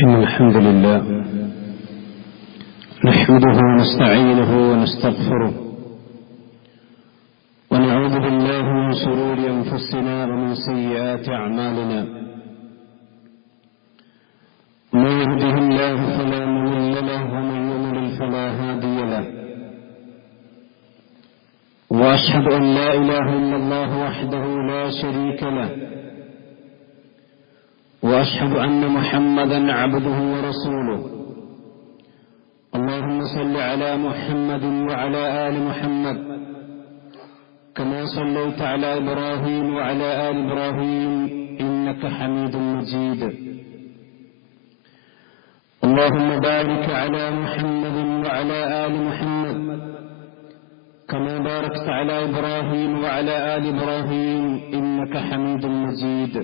إن الحمد لله نحمده ونستعينه ونستغفره ونعوذ بالله من شرور أنفسنا ومن سيئات أعمالنا. من يهده الله فلا مضل له ومن يضلل فلا هادي له. وأشهد أن لا إله إلا الله وحده لا شريك له، وأشهد أن محمدا عبده ورسوله. اللهم صل على محمد وعلى آل محمد كما صليت على إبراهيم وعلى آل إبراهيم إنك حميد مجيد. اللهم بارك على محمد وعلى آل محمد كما باركت على إبراهيم وعلى آل إبراهيم إنك حميد مجيد.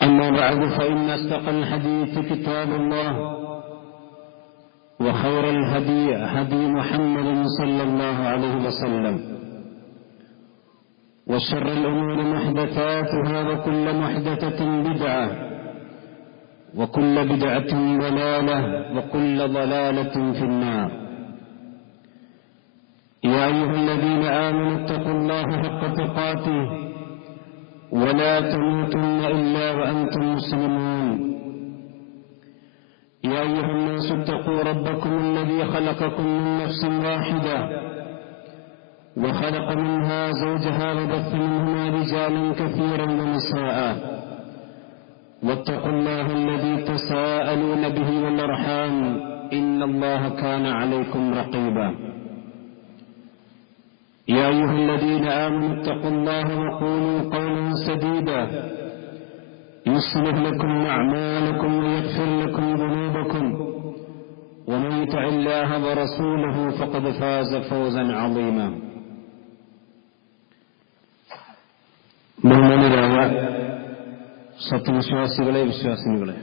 أما بعد، فإن أصدق الحديث كتاب الله، وخير الهدي هدي محمد صلى الله عليه وسلم، وشر الأمور محدثاتها، وكل محدثة بدعة، وكل بدعة ضلالة، وكل ضلالة في النار. يا أيها الذين آمنوا اتقوا الله حق تقاته ولا تموتن إلا وأنتم مسلمون. يا أيها الناس اتقوا ربكم الذي خلقكم من نفس واحدة وخلق منها زوجها وبث منهما رجالا كثيرا ونساء، واتقوا الله الذي تساءلون به والأرحام إن الله كان عليكم رقيبا. يا أيها الذين آمنوا اتقوا الله وقولوا قولا سديدا يصلح لكم أعمالكم ويغفر لكم ذنوبكم، ومن يطع الله ورسوله فقد فاز فوزا عظيما. ബഹുമാന്യരായ സത്യവിശ്വാസികളെ, വിശ്വാസിനികളെ,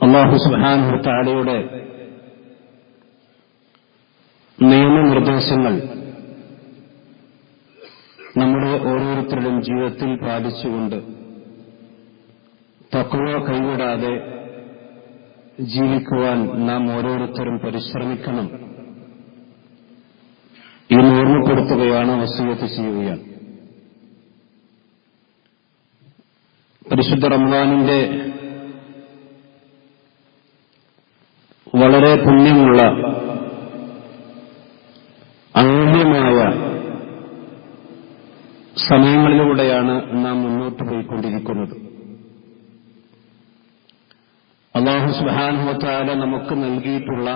അല്ലാഹു സുബ്ഹാനഹു വ തആലയുടെ നിയമനിർദ്ദേശങ്ങൾ നമ്മുടെ ഓരോരുത്തരുടെയും ജീവിതത്തിൽ പാലിച്ചുകൊണ്ട് തഖ്വ കൈവിടാതെ ജീവിക്കുവാൻ നാം ഓരോരുത്തരും പരിശ്രമിക്കണം എന്ന് ഓർമ്മപ്പെടുത്തുകയാണ്, വസിയ്യത്ത് ചെയ്യുകയാണ്. പരിശുദ്ധ റമദാനിന്റെ വളരെ പുണ്യമുള്ള അമൂല്യമായ സമയങ്ങളിലൂടെയാണ് നാം മുന്നോട്ട് പോയിക്കൊണ്ടിരിക്കുന്നത്. അല്ലാഹു സുബ്ഹാനഹു വ തആല നമുക്ക് നൽകിയിട്ടുള്ള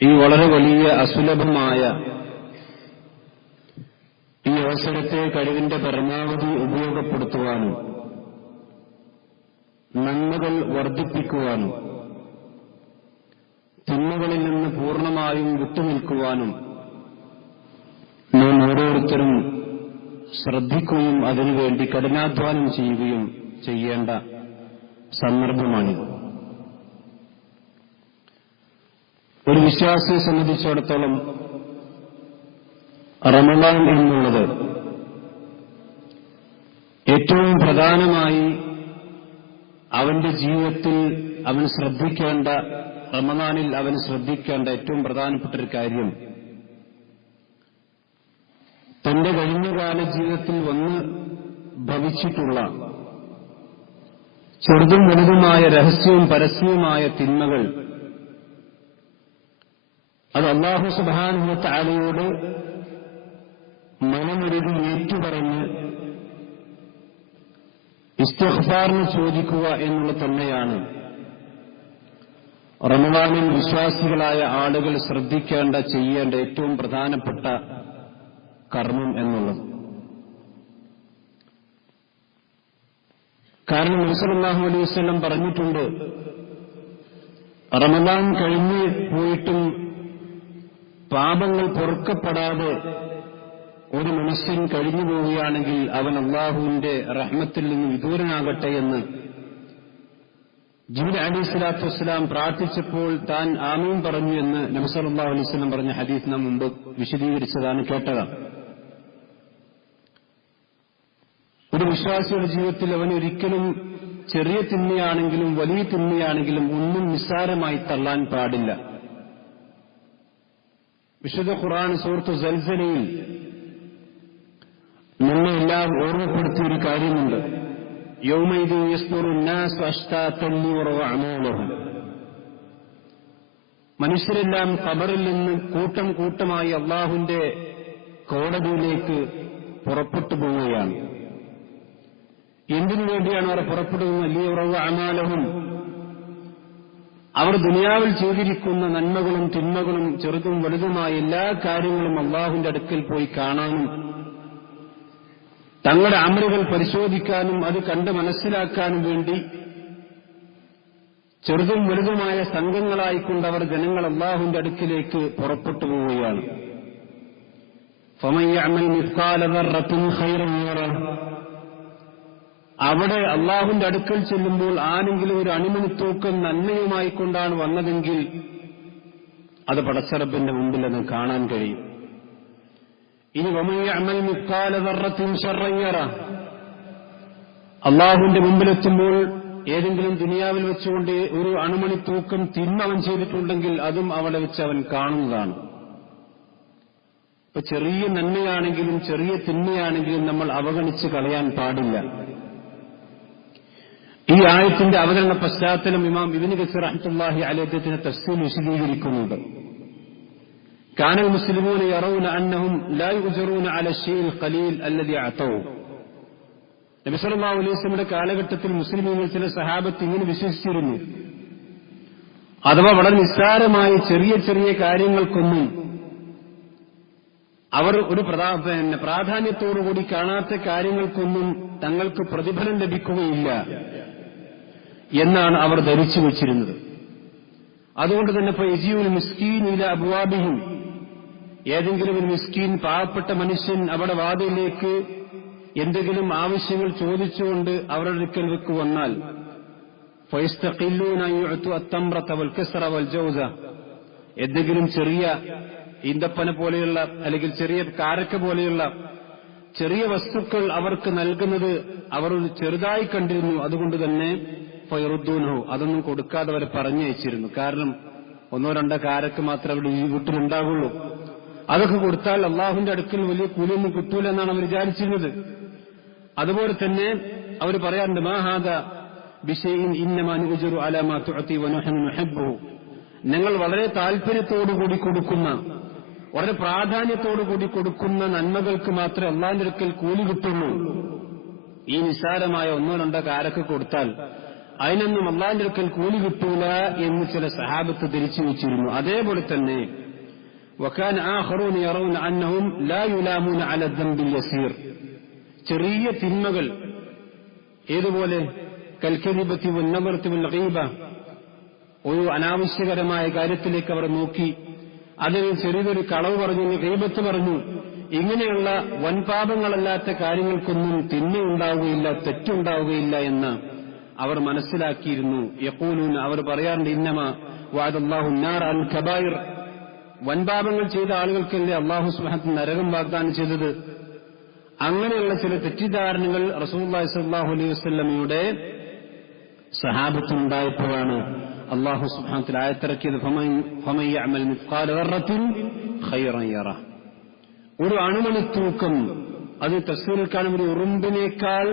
ഈ വളരെ വലിയ അസുലഭമായ ഈ അവസരത്തെ കഴിവിന്റെ പരമാവധി ഉപയോഗപ്പെടുത്തുവാനും നന്മകൾ വർദ്ധിപ്പിക്കുവാനും തിന്മകളിൽ നിന്ന് പൂർണ്ണമായും വിട്ടുനിൽക്കുവാനും നാം ഓരോരുത്തരും ശ്രദ്ധിക്കുകയും അതിനുവേണ്ടി കഠിനാധ്വാനം ചെയ്യുകയും ചെയ്യേണ്ട സന്ദർഭമാണിത്. ഒരു വിശ്വാസിയെ സംബന്ധിച്ചിടത്തോളം റമളാൻ എന്നുള്ളത് ഏറ്റവും പ്രധാനമായി അവന്റെ ജീവിതത്തിൽ അവൻ ശ്രദ്ധിക്കേണ്ട, റമളാനിൽ അവൻ ശ്രദ്ധിക്കേണ്ട ഏറ്റവും പ്രധാനപ്പെട്ട ഒരു കാര്യം, തന്റെ കഴിഞ്ഞകാല ജീവിതത്തിൽ വന്ന് ഭവിച്ചിട്ടുള്ള ചെറുതും വലുതുമായ രഹസ്യവും പരസ്യവുമായ തിന്മകൾ അത് അല്ലാഹു സുബ്ഹാനഹു വ തആലയോട് മനമൊരുകി ഏറ്റുപറഞ്ഞ് ഇസ്തിഗ്ഫാറിന് ചോദിക്കുക എന്നുള്ളത് തന്നെയാണ് റമളാനിൽ വിശ്വാസികളായ ആളുകൾ ശ്രദ്ധിക്കേണ്ട, ചെയ്യേണ്ട ഏറ്റവും പ്രധാനപ്പെട്ട കർമ്മം എന്നുള്ളത്. കാരണം നബി സല്ലല്ലാഹു അലൈഹി വസല്ലം പറഞ്ഞിട്ടുണ്ട്, റമളാൻ കഴിഞ്ഞ് പോയിട്ടും പാപങ്ങൾ പൊറുക്കപ്പെടാതെ ഒരു മനുഷ്യൻ കഴിഞ്ഞു പോവുകയാണെങ്കിൽ അവൻ അല്ലാഹുവിന്റെ റഹ്മത്തിൽ നിന്ന് വിദൂരനാകട്ടെ എന്ന് ജിബ്രീൽ അലൈഹിസ്സലാത്തു വസ്സലാം പ്രാർത്ഥിച്ചപ്പോൾ താൻ ആമീൻ പറഞ്ഞു എന്ന് നബി സല്ലല്ലാഹു അലൈഹി വസല്ലം പറഞ്ഞ ഹദീസ് നാം മുമ്പ് വിശദീകരിച്ചതാണ്, കേട്ടതാണ്. ഒരു വിശ്വാസിയുടെ ജീവിതത്തിൽ അവൻ ഒരിക്കലും ചെറിയ തിന്മയാണെങ്കിലും വലിയ തിന്മയാണെങ്കിലും ഒന്നും നിസ്സാരമായി തള്ളാൻ പാടില്ല. വിശുദ്ധ ഖുർആൻ സൂറത്ത് സൽസലയിൽ നമ്മെ എല്ലാം ഓർമ്മപ്പെടുത്തിയൊരു കാര്യമുണ്ട്. യൗമൈദിൻ യസ്ദുറു الناس അശ്താതൻ ലിയുറവ അമാലഹും. മനുഷ്യരെല്ലാം ഖബറിൽ നിന്ന് കൂട്ടം കൂട്ടമായി അല്ലാഹുവിന്റെ കോടതിയിലേക്ക് പുറപ്പെട്ടു പോവുകയാണ്. എന്തിനു വേണ്ടിയാണ് അവർ പുറപ്പെടുന്നത്? ലിയുറവ അമാലഹും. അവർ ദുനിയാവിൽ ചെയ്തിരിക്കുന്ന നന്മകളും തിന്മകളും ചെറുതും വലുതുമായ എല്ലാ കാര്യങ്ങളും അല്ലാഹുവിന്റെ അടുക്കൽ പോയി കാണാനും തങ്ങളുടെ അമലുകൾ പരിശോധിക്കാനും അത് കണ്ട് മനസ്സിലാക്കാനും വേണ്ടി ചെറുതും വലുതുമായ സംഘങ്ങളായിക്കൊണ്ട് അവർ ജനങ്ങൾ അല്ലാഹുവിന്റെ അടുക്കിലേക്ക് പുറപ്പെട്ടു പോവുകയാണ്. ഫമൻ യഅമൽ മിസ്കാല ദർറത്തിൻ ഖൈറൻ യറഹ്. അവിടെ അല്ലാഹുവിന്റെ അടുക്കൽ ചെല്ലുമ്പോൾ ആരെങ്കിലും ഒരു അണിമണിത്തൂക്കം നന്മയുമായിക്കൊണ്ടാണ് വന്നതെങ്കിൽ അത് പടച്ചറബിന്റെ മുമ്പിൽ അത് കാണാൻ കഴിയും. ഇനി വമൻ യഅമൽ മിസ്കാല ദർറത്തിൻ ശർറൻ യറഹ്. അല്ലാഹുവിന്റെ മുമ്പിലെത്തുമ്പോൾ ഏതെങ്കിലും ദുനിയാവിൽ വെച്ചുകൊണ്ട് ഒരു അണുമണിത്തൂക്കം തിന്മ അവൻ ചെയ്തിട്ടുണ്ടെങ്കിൽ അതും അവിടെ വെച്ച് അവൻ കാണുന്നതാണ്. ഇപ്പൊ ചെറിയ നന്മയാണെങ്കിലും ചെറിയ തിന്മയാണെങ്കിലും നമ്മൾ അവഗണിച്ച് കളയാൻ പാടില്ല. ഈ ആയത്തിന്റെ അവതരണ പശ്ചാത്തലം ഇമാം ഇബ്നു കസീർ റഹ്മത്തുള്ളാഹി അലൈഹി അദ്ദേഹത്തിന്റെ തഫ്സീർ വിശദീകരിക്കുന്നുണ്ട്. കാനൽ മുസ്ലിമൂന യറൗന അന്നഹും ലാ യുജറൂന അല ശൈഇൽ ഖലീൽ അല്ലദി അതൗ. നബി സല്ലല്ലാഹു അലൈഹി വസല്ലമയുടെ കാലഘട്ടത്തിൽ മുസ്ലിമീങ്ങൾ ചില സഹാബത്ത് ഇങ്ങനെ വിശ്വസിച്ചിരുന്നു. അഥവാ വളരെ നിസ്സാരമായ ചെറിയ ചെറിയ കാര്യങ്ങൾക്കൊന്നും അവർ ഒരു പ്രാധാന്യത്തോടുകൂടി കാണാത്ത കാര്യങ്ങൾക്കൊന്നും തങ്ങൾക്ക് പ്രതിഫലം ലഭിക്കുകയില്ല എന്നാണ് അവർ ധരിച്ചു വച്ചിരുന്നത്. അതുകൊണ്ട് തന്നെ ഇപ്പൊ യജീഉൽ മിസ്കീൻ ഇല അബ്വാബിഹിം. ഏതെങ്കിലും ഒരു മിസ്കീൻ പാവപ്പെട്ട മനുഷ്യൻ അവിടെ വാതിലിലേക്ക് എന്തെങ്കിലും ആവശ്യങ്ങൾ ചോദിച്ചുകൊണ്ട് അവരുടെ അടുക്കൽ വെക്ക് വന്നാൽ ഫയസ്തഖില്ലൂന യുഅതു അത്തംറത വൽ കസ്റ വൽ ജൗസ. എന്തെങ്കിലും ചെറിയ ഈന്തപ്പന പോലെയുള്ള അല്ലെങ്കിൽ ചെറിയ കാരക്ക പോലെയുള്ള ചെറിയ വസ്തുക്കൾ അവർക്ക് നൽകുന്നത് അവർ ചെറുതായി കണ്ടിരുന്നു. അതുകൊണ്ട് തന്നെ ഫയറുദ്ദൂനഹു, അതൊന്നും കൊടുക്കാതെ അവർ പറഞ്ഞയച്ചിരുന്നു. കാരണം ഒന്നോ രണ്ടോ കാരക്ക് മാത്രമേ അവിടെ ഈ വീട്ടിലുണ്ടാകുള്ളൂ. അതൊക്കെ കൊടുത്താൽ അള്ളാഹുവിന്റെ അടുക്കൽ വലിയ കൂലിയൊന്നും കിട്ടൂല എന്നാണ് അവർ വിചാരിച്ചിരുന്നത്. അതുപോലെ തന്നെ അവർ പറയാറുണ്ട്, മാ ഹാദാ ബിശൈഇൻ ഇന്നമാ നുഅ്ജറു അലാ മാ തുഅതി വ നഹ്നു നുഹിബ്ബുഹു. ഞങ്ങൾ വളരെ താല്പര്യത്തോടുകൂടി കൊടുക്കുന്ന, വളരെ പ്രാധാന്യത്തോടുകൂടി കൊടുക്കുന്ന നന്മകൾക്ക് മാത്രമേ അള്ളാഹിന്റെ അടുക്കൽ കൂലി കിട്ടുള്ളൂ. ഈ നിസ്സാരമായ ഒന്നോ രണ്ടോ കാരക്ക് കൊടുത്താൽ അതിനൊന്നും അള്ളാഹിന്റെ അടുക്കൽ കൂലി കിട്ടൂല എന്ന് ചില സഹാബത്ത് ധരിച്ചു വെച്ചിരുന്നു. അതേപോലെ തന്നെ വകാന ആഖറൂന യറൗന അന്നഹും ലാ യുലാമൂന അല ദംബിൽ യസീർ. ചെറിയ തിന്മകൾ ഏതുപോലെ കൽകരിബത്തി വന്നമർത്തി വൽ ഗീബ, ഒരു അനാവശ്യകരമായ കാര്യത്തിലേക്ക് അവർ നോക്കി അതിന് ചെറിയൊരു കളവ് പറഞ്ഞു, ഗീബത്ത് പറഞ്ഞു, ഇങ്ങനെയുള്ള വൻപാപങ്ങളല്ലാത്ത കാര്യങ്ങൾക്കൊന്നും തിന്മയുണ്ടാവുകയില്ല, തെറ്റുണ്ടാവുകയില്ല എന്ന് അവർ മനസ്സിലാക്കിയിരുന്നു. യഖൂലൂൻ, അവർ പറയാറുണ്ട്, ഇന്നമാ വഅദല്ലാഹു നാർ അൽ കബായിർ. വൻപാപങ്ങൾ ചെയ്ത ആളുകൾക്കല്ലേ അല്ലാഹു സുബ്ഹാനഹു നരകം വാഗ്ദാനം ചെയ്തത്. അങ്ങനെയുള്ള ചില തെറ്റിദ്ധാരണകൾ റസൂലുള്ളാഹി സ്വല്ലല്ലാഹു അലൈഹി വസല്ലമയുടെ സഹാബത്തിനുണ്ടായപ്പോഴാണ് അല്ലാഹു സുബ്ഹാനഹു വ തആല ആയത്തിറക്കിയത്, ഫമൻ യഅമൽ മിസ്ഖാല ദർറത്തിൻ ഖൈറൻ യറഹ്. ഒരു അണുമണിത്തൂക്കം, അത് തഫ്സീറിൽ കാണും, ഒരു ഉറുമ്പിനേക്കാൾ,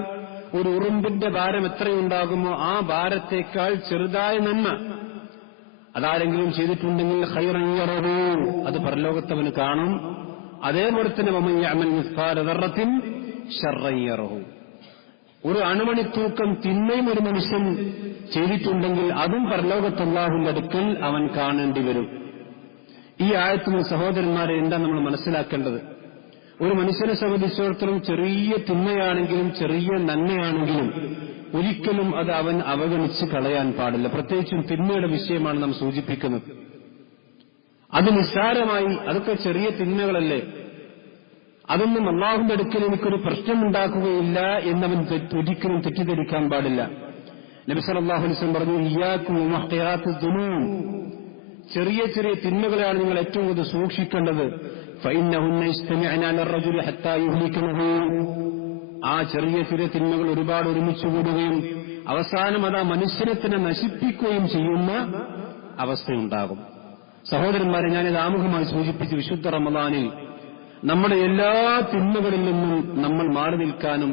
ഒരു ഉറുമ്പിന്റെ ഭാരം എത്രയുണ്ടാകുമോ ആ ഭാരത്തേക്കാൾ ചെറുതായ നന്മ അതാരെങ്കിലും ചെയ്തിട്ടുണ്ടെങ്കിൽ ഖൈറൻ യറഹു, അത് പരലോകത്തവന് കാണും. അതേപോലെ തന്നെ വമൻ യഅമൽ മിസ്ഖാല ദർറത്തിൻ ശർറൻ യറഹു. ഒരു അണുമണിത്തൂക്കം തിന്മയും ഒരു മനുഷ്യൻ ചെയ്തിട്ടുണ്ടെങ്കിൽ അതും പരലോകത്ത് അല്ലാഹുവിന്റെ അടുക്കൽ അവൻ കാണേണ്ടി വരും. ഈ ആയത്തിന് സഹോദരന്മാരെ എന്താ നമ്മൾ മനസ്സിലാക്കേണ്ടത്? ഒരു മനുഷ്യനെ സംബന്ധിച്ചിടത്തോളം ചെറിയ തിന്മയാണെങ്കിലും ചെറിയ നന്മയാണെങ്കിലും ഒരിക്കലും അത് അവൻ അവഗണിച്ച് കളയാൻ പാടില്ല. പ്രത്യേകിച്ചും തിന്മയുടെ വിഷയമാണ് നാം സൂചിപ്പിക്കുന്നത്. അത് നിസ്സാരമായി, അതൊക്കെ ചെറിയ തിന്മകളല്ലേ, അതൊന്നും അല്ലാഹുവിന്റെ അടുക്കൽ എനിക്കൊരു പ്രശ്നമുണ്ടാക്കുകയില്ല എന്നവൻ ഒരിക്കലും തെറ്റിദ്ധരിക്കാൻ പാടില്ല. നബി സല്ലല്ലാഹു അലൈഹി വസല്ലം പറഞ്ഞു, ഇയ്യാകും വമുഹ്ഖിറാത്തിദ് ദുനൂബ്. ചെറിയ ചെറിയ തിന്മകളെയാണ് നിങ്ങൾ ഏറ്റവും കൂടുതൽ സൂക്ഷിക്കേണ്ടത്. ഫഇന്നഹുന്ന യസ്തമിഅന ലിർറജുലി ഹത്താ യുഹ്ലികനഹു. ആ ചെറിയ ചെറിയ തിന്മകൾ ഒരുപാട് ഒരുമിച്ച് കൂടുകയും അവസാനം അത് ആ മനുഷ്യനെ തന്നെ നശിപ്പിക്കുകയും ചെയ്യുന്ന അവസ്ഥയുണ്ടാകും. സഹോദരന്മാരെ, ഞാനിത് ആമുഖമായി സൂചിപ്പിച്ച് വിശുദ്ധ റമദാനിൽ നമ്മുടെ എല്ലാ തിന്മകളിൽ നിന്നും നമ്മൾ മാറി നിൽക്കാനും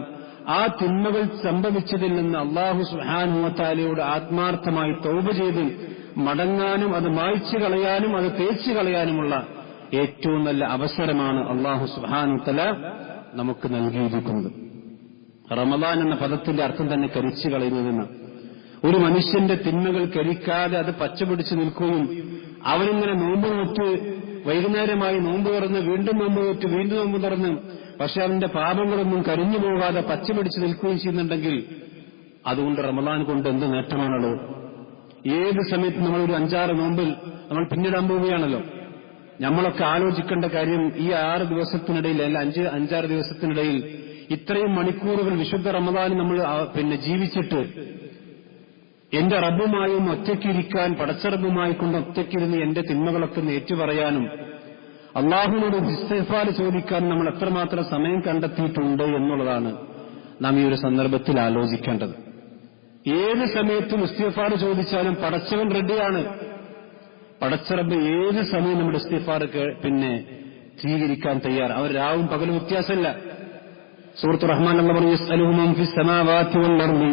ആ തിന്മകൾ സംഭവിച്ചതിൽ നിന്ന് അല്ലാഹു സുബ്ഹാനഹു വ തആലയോട് ആത്മാർത്ഥമായി തൗബ ചെയ്ത് മടങ്ങാനും അത് മായ്ച്ചു കളയാനും അത് തേച്ചു കളയാനുമുള്ള ഏറ്റവും നല്ല അവസരമാണ് അല്ലാഹു സുബ്ഹാനഹു വ തആല നമുക്ക് നൽകിയിരിക്കുന്നത്. റമദാൻ എന്ന പദത്തിന്റെ അർത്ഥം തന്നെ കരിച്ചു കളയുന്നതെന്ന്. ഒരു മനുഷ്യന്റെ തിന്മകൾ കരിക്കാതെ അത് പച്ചപിടിച്ചു നിൽക്കുകയും അവനിങ്ങനെ നോമ്പ് നോറ്റ് വൈകുന്നേരമായി നോമ്പ് തുറന്ന് വീണ്ടും നോമ്പ് നോറ്റ് വീണ്ടും നോമ്പ് തുറന്ന് പക്ഷെ അവന്റെ പാപങ്ങളൊന്നും കരിഞ്ഞു പോകാതെ പച്ചപിടിച്ചു നിൽക്കുകയും ചെയ്യുന്നുണ്ടെങ്കിൽ അതുകൊണ്ട് റമദാൻ കൊണ്ട് എന്ത് നേട്ടമാണല്ലോ. ഏത് സമയത്ത് നമ്മളൊരു 5-6 നോമ്പിൽ നമ്മൾ പിന്നിടാൻ പോവുകയാണല്ലോ. നമ്മളൊക്കെ ആലോചിക്കേണ്ട കാര്യം, ഈ 6 ദിവസത്തിനിടയിൽ അല്ല 5-6 ദിവസത്തിനിടയിൽ ഇത്രയും മണിക്കൂറുകൾ വിശുദ്ധ റമദാൻ നമ്മൾ ജീവിച്ചിട്ട് എന്റെ റബ്ബുമായും ഒറ്റയ്ക്കിരിക്കാൻ, പടച്ചറബുമായി കൊണ്ട് ഒറ്റയ്ക്കിരുന്ന് എന്റെ തിന്മകളൊക്കെ ഏറ്റുപറയാനും അള്ളാഹുവിനോട് ഇസ്തിഗ്ഫാർ ചോദിക്കാൻ നമ്മൾ എത്രമാത്രം സമയം കണ്ടെത്തിയിട്ടുണ്ട് എന്നുള്ളതാണ് നാം ഈ ഒരു സന്ദർഭത്തിൽ ആലോചിക്കേണ്ടത്. ഏത് സമയത്തും ഇസ്തിഗ്ഫാർ ചോദിച്ചാലും പടച്ചവൻ റെഡിയാണ്. പടച്ചറബ് ഏത് സമയം നമ്മുടെ ഇസ്തിഗ്ഫാർ സ്വീകരിക്കാൻ തയ്യാർ. അവർ രാവും പകലും വ്യത്യാസമില്ല. സൂറത്ത് റഹ്മാൻ അല്ലാഹു പറഞ്ഞു, യസ്അലുഹു മൻ ഫിസ് സമാവാതി വൽ അർളി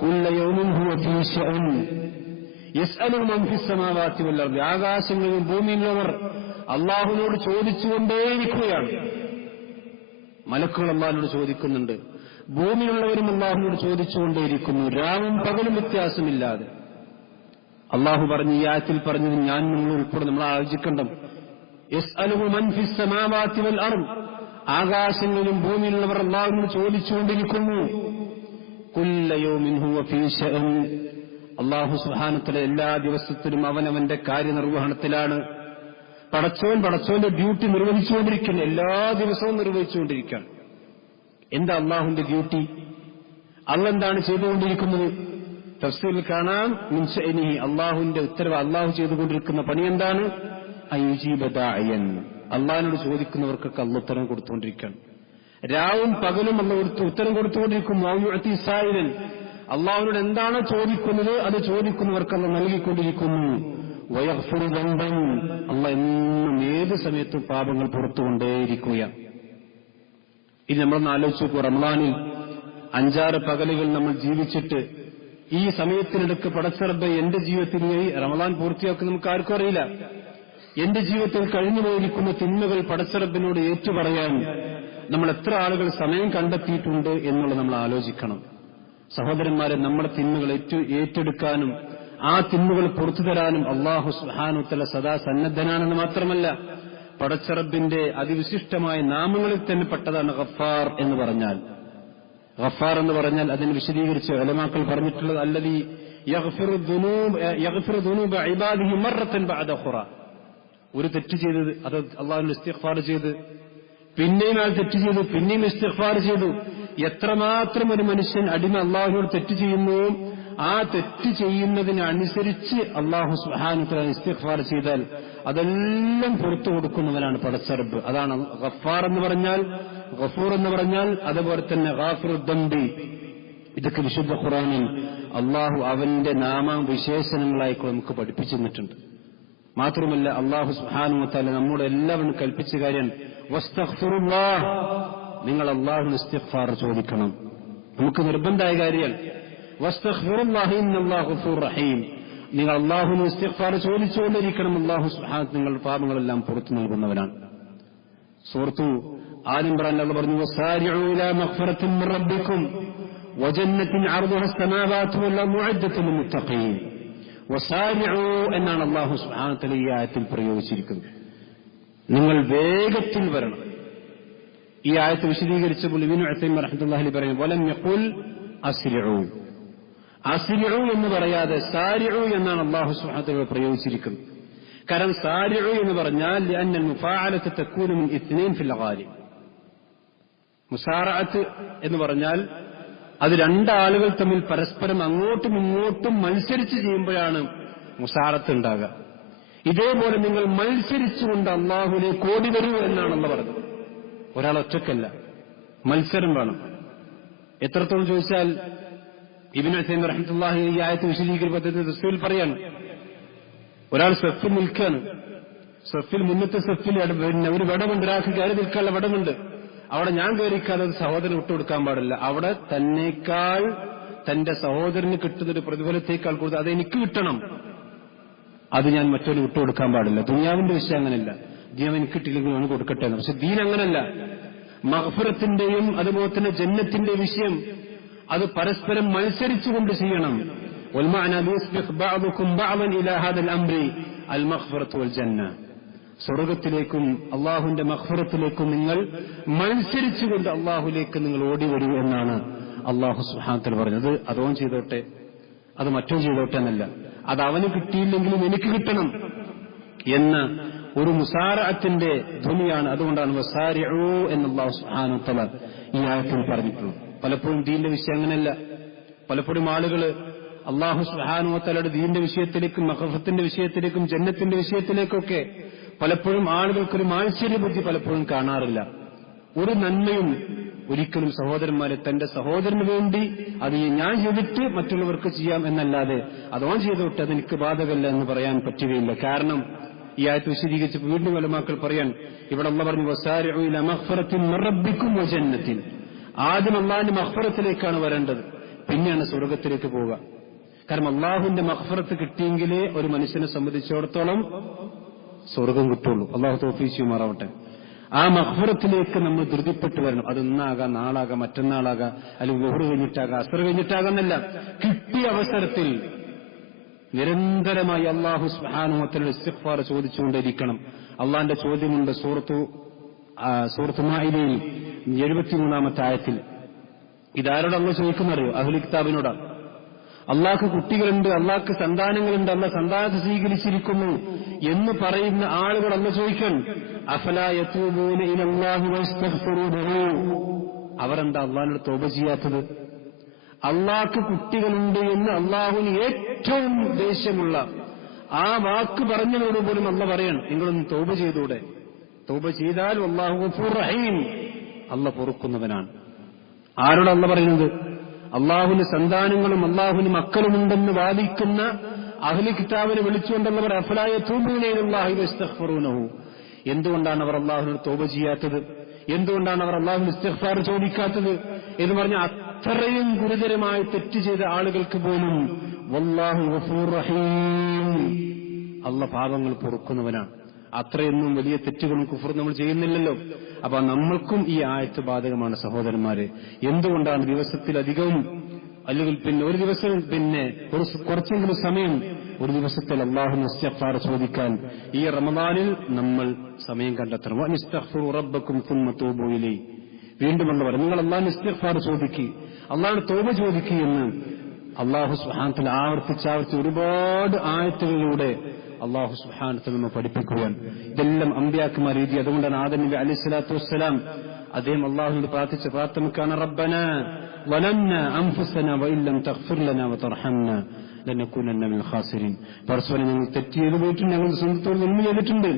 കുല്ല യൗമിൻ ഹുവ ഫീ ശഅൻ. യസ്അലുഹു മൻ ഫിസ് സമാവാതി വൽ അർളി, ആകാശങ്ങളിലും ഭൂമിയിലുള്ളവർ അള്ളാഹുവിനോട് ചോദിച്ചുകൊണ്ടേയിരിക്കുകയാണ്. മലക്കുകൾ അള്ളാഹുവിനോട് ചോദിക്കുന്നുണ്ട്, ഭൂമിയിലുള്ളവരും അള്ളാഹുവിനോട് ചോദിച്ചുകൊണ്ടേയിരിക്കുന്നു, രാവും പകലും വ്യത്യാസമില്ലാതെ. അള്ളാഹു പറഞ്ഞു, ഈ ആയത്തിൽ പറഞ്ഞത് ഞാൻ നിങ്ങൾ ഉൾപ്പെടെ നമ്മൾ ആലോചിക്കണ്ട. യസ്അലുഹു മൻ ഫിസ് സമാവാതി വൽ അർള്, ആകാശങ്ങളിലും ഭൂമിയിലുള്ളവർ അള്ളാഹുവിനോട് ചോദിച്ചുകൊണ്ടിരിക്കുന്നു. കുല്ല യൗമിൻ ഹുവ ഫീ ശഅൻ, അള്ളാഹു സുബ്ഹാനഹു വ തആല എല്ലാ ദിവസത്തിലും അവനവന്റെ കാര്യനിർവഹണത്തിലാണ്. പടച്ചോന്റെ ഡ്യൂട്ടി നിർവഹിച്ചുകൊണ്ടിരിക്കുന്നു, എല്ലാ ദിവസവും നിർവഹിച്ചുകൊണ്ടിരിക്കുകയാണ്. എന്താ അള്ളാഹുവിന്റെ ഡ്യൂട്ടി? അള്ളാഹ് എന്താണ് ചെയ്തുകൊണ്ടിരിക്കുന്നത്? തഫ്സീറിൽ കാണാം, മിൻ ശഅനിഹി, അള്ളാഹുവിന്റെ ഉത്തരവ്, അള്ളാഹു ചെയ്തുകൊണ്ടിരിക്കുന്ന പണി എന്താണ്? അയുജീബ ദാഇയൻ, അള്ളാഹിനോട് ചോദിക്കുന്നവർക്കൊക്കെ അള്ളാഹ് ഉത്തരം കൊടുത്തുകൊണ്ടിരിക്കുകയാണ്. രാവും പകലും അള്ളാഹ് ഉത്തരം കൊടുത്തുകൊണ്ടിരിക്കുന്നു. ഔയുഅതി സായിലൻ, അള്ളാഹുവിനോട് എന്താണോ ചോദിക്കുന്നത് അത് ചോദിക്കുന്നവർക്ക് അള്ളാഹ് നൽകിക്കൊണ്ടിരിക്കുന്നു. വയഗ്ഫിറു ദംബൻ, അള്ളാഹ് എന്നും ഏത് സമയത്തും പാപങ്ങൾ പുറത്തുകൊണ്ടേയിരിക്കുകയാണ്. ഇനി നമ്മളൊന്ന് ആലോചിച്ച് നോക്കൂ, റമദാനിൽ 5-6 പകലുകൾ നമ്മൾ ജീവിച്ചിട്ട് ഈ സമയത്തിനിടയ്ക്ക് പടച്ചറബ് എന്റെ ജീവിതത്തിൽ റമദാൻ പൂർത്തിയാക്കുന്ന നമുക്ക് ആർക്കും അറിയില്ല. എന്റെ ജീവിതത്തിൽ കഴിഞ്ഞുപോയിരിക്കുന്ന തിന്മകൾ പടച്ചറബിനോട് ഏറ്റുപറയാൻ നമ്മൾ എത്ര ആളുകൾ സമയം കണ്ടെത്തിയിട്ടുണ്ട് എന്നുള്ളത് നമ്മൾ ആലോചിക്കണം. സഹോദരന്മാരെ, നമ്മുടെ തിന്മകൾ ഏറ്റെടുക്കാനും ആ തിന്മകൾ പുറത്തു തരാനും അല്ലാഹു സുബ്ഹാനഹു വ തആല സദാ സന്നദ്ധനാണെന്ന് മാത്രമല്ല, പടച്ചറബിന്റെ അതിവിശിഷ്ടമായ നാമങ്ങളിൽ തന്നെ പെട്ടതാണ് ഗഫാർ എന്ന് പറഞ്ഞാൽ. ഗഫാർ എന്ന് പറഞ്ഞാൽ അതിന് വിശദീകരിച്ച് ഉലമാക്കൾ പറഞ്ഞിട്ടുള്ളത്, അല്ലദീ യഗ്ഫിറു ദുനൂബ ഇബാദിഹി മറത്തൻ ബഅദ ഖുറ. ഒരു തെറ്റ് ചെയ്ത് അത് അല്ലാഹുവിനോട് ഇസ്തിഗ്ഫാർ ചെയ്ത് പിന്നെയും ആ തെറ്റ് ചെയ്തു, പിന്നെയും ഇസ്തിഗ്ഫാർ ചെയ്തു. എത്രമാത്രം ഒരു മനുഷ്യൻ അടിമ അള്ളാഹുവിനോട് തെറ്റ് ചെയ്യുന്നു, ആ തെറ്റ് ചെയ്യുന്നതിനനുസരിച്ച് അല്ലാഹു സുബ്ഹാനഹു വ തആല ഇസ്തിഗ്ഫാർ ചെയ്താൽ അതെല്ലാം പുറത്തു കൊടുക്കുന്നവനാണ് പടച്ചറബ്. അതാണ് ഗഫാർ എന്ന് പറഞ്ഞാൽ, ഗഫൂർ എന്ന് പറഞ്ഞാൽ. അതുപോലെ തന്നെ ഗാഫിറു ദംബി, ഇതൊക്കെ വിശുദ്ധ ഖുർആനിൽ അള്ളാഹു അവന്റെ നാമവിശേഷണങ്ങളായി നമുക്ക് പഠിപ്പിച്ചു തന്നിട്ടുണ്ട്. മാത്രമല്ല അല്ലാഹു സുബ്ഹാനഹു വ തആല നമ്മോട് എല്ലാവരും കൽപ്പിച്ച കാര്യം വസ്തഗ്ഫിറുല്ലാഹ്, നിങ്ങൾ അല്ലാഹുവിന് ഇസ്തിഗ്ഫാർ ചോദിക്കണം. നമുക്ക് നിർബന്ധമായ കാര്യമാണ്. വസ്തഗ്ഫിറുല്ലാഹ് ഇന്നല്ലാഹു ഗഫൂർ റഹീം, നിങ്ങൾ അല്ലാഹുവിന് ഇസ്തിഗ്ഫാർ ചോദിച്ചുകൊണ്ടിരിക്കണം. അല്ലാഹു സുബ്ഹാനഹു വ തആല നിങ്ങളുടെ പാപങ്ങളെല്ലാം പുറത്തു നൽകുന്നവനാണ്. സൂറത്തു ആൽ ഇംറാൻ അല്ലാഹു പറഞ്ഞു, വസാരിഉ ഇലാ മഗ്ഫിറത്തിൻ മിർ റബ്ബിക്കും വജന്നത്തിൻ അർദുഹാ അസ്സമാവാതു വൽ അർദു മുഅദ്ദത്തുൻ ലിൽമുത്തഖീൻ. വസാരിഉ എന്നാണ് അല്ലാഹു സുബ്ഹാനഹു വ തആല ഈ ആയത്തിൽ പ്രയോഗിച്ചിരിക്കുന്നത്. നിങ്ങൾ വേഗത്തിൽ വരണം. ഈ ആയത്ത് വിശദീകരിച്ചപ്പോൾ ഇബ്നു ഉസൈമീൻ റഹ്മത്തുള്ളാഹി അലൈഹി പറയുന്നു, വലം യഖുൽ അസ്രിഉ, അസ്രിഉ എന്ന് പറയാതെ സാരിഉ എന്നാണ് അല്ലാഹു സുബ്ഹാനഹു വ തആല പ്രയോഗിച്ചിരിക്കുന്നത്. കാരണം സാരിഉ എന്ന് പറഞ്ഞാൽ ലിഅന്നൽ മുഫാഅലത തകൂനു മിൻ ഇത്നൈൻ ഫിൽ ഗാലിബ്. മുസാറഅത്ത് എന്ന് പറഞ്ഞാൽ അത് രണ്ടാളുകൾ തമ്മിൽ പരസ്പരം അങ്ങോട്ടും ഇങ്ങോട്ടും മത്സരിച്ച് ചെയ്യുമ്പോഴാണ് മുസാറത്ത് ഉണ്ടാകുക. ഇതേപോലെ നിങ്ങൾ മത്സരിച്ചുകൊണ്ട് അള്ളാഹുവിലേക്ക് ഓടി വരൂ എന്നാണ് അല്ലാഹു പറഞ്ഞത്. ഒരാൾ ഒറ്റക്കല്ല, മത്സരം വേണം. എത്രത്തോളം ചോദിച്ചാൽ ഇബ്നു ഉസൈമീൻ റഹ്മത്തുള്ളാഹി ഈ ആയത്ത് വിശദീകരിക്കുന്ന തഫ്സീറിൽ പറയാണ്, ഒരാൾ സഫിൽ നിൽക്കുകയാണ്, സഫിൽ മുന്നത്തെ സഫിൽ പിന്നെ ഒരു വടമുണ്ട്, ഒരാൾക്ക് കയറി നിൽക്കാനുള്ള വടമുണ്ട്. അവിടെ ഞാൻ കയറിക്കാതെ സഹോദരന് വിട്ടുകൊടുക്കാൻ പാടില്ല. അവിടെ തന്നേക്കാൾ തന്റെ സഹോദരന് കിട്ടുന്നൊരു പ്രതിഫലത്തേക്കാൾ കൂടുതൽ അതെനിക്ക് കിട്ടണം, അത് ഞാൻ മറ്റൊരു വിട്ടുകൊടുക്കാൻ പാടില്ല. ദുനിയാവിന്റെ വിഷയം അങ്ങനെയല്ല, ദീൻ എനിക്ക് കിട്ടിയില്ലെങ്കിൽ അവന് കൊടുക്കട്ടെ എന്ന്. പക്ഷെ ദീൻ അങ്ങനല്ല. മഗ്ഫിറത്തിന്റെയും അതുപോലെ തന്നെ ജന്നത്തിന്റെ വിഷയം അത് പരസ്പരം മത്സരിച്ചുകൊണ്ട് ചെയ്യണം. സ്വർഗത്തിലേക്കും അള്ളാഹുവിന്റെ മഗ്ഫിറത്തിലേക്കും നിങ്ങൾ മത്സരിച്ചുകൊണ്ട് അള്ളാഹുലേക്ക് നിങ്ങൾ ഓടി വരൂ എന്നാണ് അള്ളാഹു സുബ്ഹാനഹു വ തആല പറഞ്ഞത്. അതോൻ ചെയ്തോട്ടെ, അത് മറ്റോ ചെയ്തോട്ടെ എന്നല്ല, അത് അവന് കിട്ടിയില്ലെങ്കിലും എനിക്ക് കിട്ടണം എന്ന ഒരു മുസാറഅത്തിന്റെ ധ്വനിയാണ്. അതുകൊണ്ടാണ് വസാരിഉ എന്ന് അല്ലാഹു സുബ്ഹാനഹു വ തആല ഈ ആയത്തിൽ പറഞ്ഞിട്ടുള്ളത്. പലപ്പോഴും ദീന്റെ വിഷയം അങ്ങനെയല്ല. പലപ്പോഴും ആളുകൾ അല്ലാഹു സുബ്ഹാനഹു വ തആലയുടെ ദീന്റെ വിഷയത്തിലേക്കും മഗ്ഫിറത്തിന്റെ വിഷയത്തിലേക്കും ജന്നത്തിന്റെ വിഷയത്തിലേക്കൊക്കെ പലപ്പോഴും ആളുകൾക്കൊരു മാത്സര്യബുദ്ധി പലപ്പോഴും കാണാറില്ല. ഒരു നന്മയും ഒരിക്കലും സഹോദരന്മാരെ തന്റെ സഹോദരന് വേണ്ടി അത് ഞാൻ ചെയ്തിട്ട് മറ്റുള്ളവർക്ക് ചെയ്യാം എന്നല്ലാതെ അതോൻ ചെയ്തോട്ടെ അതെനിക്ക് ബാധകമല്ല എന്ന് പറയാൻ പറ്റുകയില്ല. കാരണം ഈ ആയത്ത് വിശദീകരിച്ചപ്പോൾ വീണ്ടും ഉലമാക്കൾ പറയാൻ, ഇവിടെ അല്ലാഹു പറഞ്ഞു വസാരിഉ ഇലാ മഗ്ഫിറത്തിൻ മിർ റബ്ബിക്കും വജന്നത്തിൻ. ആദ്യം അല്ലാഹുവിന്റെ മഗ്ഫിറത്തിലേക്കാണ് വരേണ്ടത്, പിന്നെയാണ് സ്വർഗത്തിലേക്ക് പോവുക. കാരണം അല്ലാഹുവിന്റെ മഗ്ഫിറത്ത് കിട്ടിയെങ്കിലേ ഒരു മനുഷ്യനെ സംബന്ധിച്ചിടത്തോളം സ്വർഗം കിട്ടുള്ളൂ. അല്ലാഹു തൗഫീഖ് ചെയ്യുമാറാവട്ടെ. ആ മഗ്ഫിറത്തിലേക്ക് നമ്മൾ ധൃതിപ്പെട്ടു വരണം. അത് ഇന്നാകാം, നാളാകാം, മറ്റന്നാളാകാം, അല്ലെങ്കിൽ ളുഹർ കഴിഞ്ഞിട്ടാകാം, അസ്ർ കഴിഞ്ഞിട്ടാകാമെന്നല്ല. കിട്ടിയ അവസരത്തിൽ നിരന്തരമായി അല്ലാഹു സുബ്ഹാനഹു വ തആല ഇസ്തിഗ്ഫാർ ചോദിച്ചുകൊണ്ടിരിക്കണം. അള്ളാന്റെ ചോദ്യമുണ്ട് സൂറത്ത് മാഇദയിൽ 73-ാമത്തെ ആയത്തിൽ. ഇതാരോട് അള്ളാഹു ചോദിക്കുന്നറിയോ? അഹ്ലു കിതാബിനോടാണ്. അള്ളാഹ്ക്ക് കുട്ടികളുണ്ട്, അള്ളാഹ്ക്ക് സന്താനങ്ങളുണ്ട്, അള്ളാഹ് സന്താനത്തെ സ്വീകരിച്ചിരിക്കുന്നു എന്ന് പറയുന്ന ആളുകൾ അള്ളാഹ് ചോദിക്കാൻ, അഫലാ യതൂബൂന ഇലല്ലാഹി വയസ്തഗ്ഫിറൂനഹു, അവരെന്താ അള്ളാഹിനോട് തൗബ ചെയ്യാത്തത്? അള്ളാഹ്ക്ക് കുട്ടികളുണ്ട് എന്ന് അള്ളാഹുവിന് ഏറ്റവും ദേഷ്യമുള്ള ആ വാക്ക് പറഞ്ഞതോട് പോലും അള്ളാഹ് പറയണം, നിങ്ങളൊന്ന് തൗബ ചെയ്തൂടെ? തൗബ ചെയ്താൽ അല്ലാഹു ഗഫൂർ റഹീം, അള്ളാഹ് പൊറുക്കുന്നവനാണ്. ആരോട് അള്ളാഹ് പറയുന്നത്? അള്ളാഹുവിന് സന്താനങ്ങളും അള്ളാഹുവിന് മക്കളുമുണ്ടെന്ന് വാദിക്കുന്ന അഹ്ലു കിതാബിനെ വിളിച്ചുകൊണ്ടുള്ളവർ അഫലാ യതൂബൂന ഇലല്ലാഹി വയസ്തഗ്ഫിറൂനഹു, എന്തുകൊണ്ടാണ് അവർ അള്ളാഹുവിനോട് തൗബ ചെയ്യാത്തത്? എന്തുകൊണ്ടാണ് അവർ അള്ളാഹുവിന് ഇസ്തിഗ്ഫാർ ചോദിക്കാത്തത് എന്ന് പറഞ്ഞ അത്രയും ഗുരുതരമായി തെറ്റ് ചെയ്ത ആളുകൾക്ക് പോലും വല്ലാഹു ഗഫൂർ റഹീം, അള്ളാഹ് പാപങ്ങൾ പൊറുക്കുന്നവനാണ്. അത്രയൊന്നും വലിയ തെറ്റുകളും കുഫറും നമ്മൾ ചെയ്യുന്നില്ലല്ലോ. അപ്പൊ നമ്മൾക്കും ഈ ആയത്ത് ബാധകമാണ് സഹോദരന്മാരെ. എന്തുകൊണ്ടാണ് ദിവസത്തിലധികവും അല്ലെങ്കിൽ പിന്നെ ഒരു ദിവസം പിന്നെ കുറച്ചെങ്കിലും സമയം ഒരു ദിവസത്തിൽ അല്ലാഹുവിന് ഇസ്തിഗ്ഫാർ ചോദിക്കാൻ ഈ റമദാനിൽ നമ്മൾ സമയം കണ്ടെത്തണം. വനിസ്തഗ്ഫിറു റബ്ബക്കും സുമ്മ തൂബൂ ഇലൈഹി, വീണ്ടും എന്ന് പറയും, നിങ്ങൾ അല്ലാഹുവിന് ഇസ്തിഗ്ഫാർ ചോദിക്കുക, അല്ലാഹുവിന് തൗബ ചോദിക്കുക എന്ന് അല്ലാഹു സുബ്ഹാനഹു വ തആല ആവർത്തിച്ചാവർത്തി ഒരുപാട് ആയത്തുകളിലൂടെ അല്ലാഹു സുബ്ഹാനഹു വ തആല നമ്മെ പഠിപ്പിക്കുകയാണ്. ഇതെല്ലാം അമ്പിയാക്കന്മാർ രീതി. അതുകൊണ്ടാണ് ആദം നബി അലൈഹി സ്വലാത്തു വസ്സലാം അദ്ദേഹം അല്ലാഹുവിനോട് പ്രാർത്ഥിച്ച പ്രാർത്ഥനക്കാണ് റബ്ബനാ വലന്നാ അൻഫുസനാ വഇല്ലം തഗ്ഫിർ ലനാ വതർഹംനാ ലനകൂനന്ന മിനൽ ഖാസിരീൻ. പരസ്പരം ഞങ്ങൾ തെറ്റ് ചെയ്തു പോയിട്ടുണ്ട്, ഞങ്ങൾ സ്വന്തത്തോട് നന്മ ചെയ്തിട്ടുണ്ട്,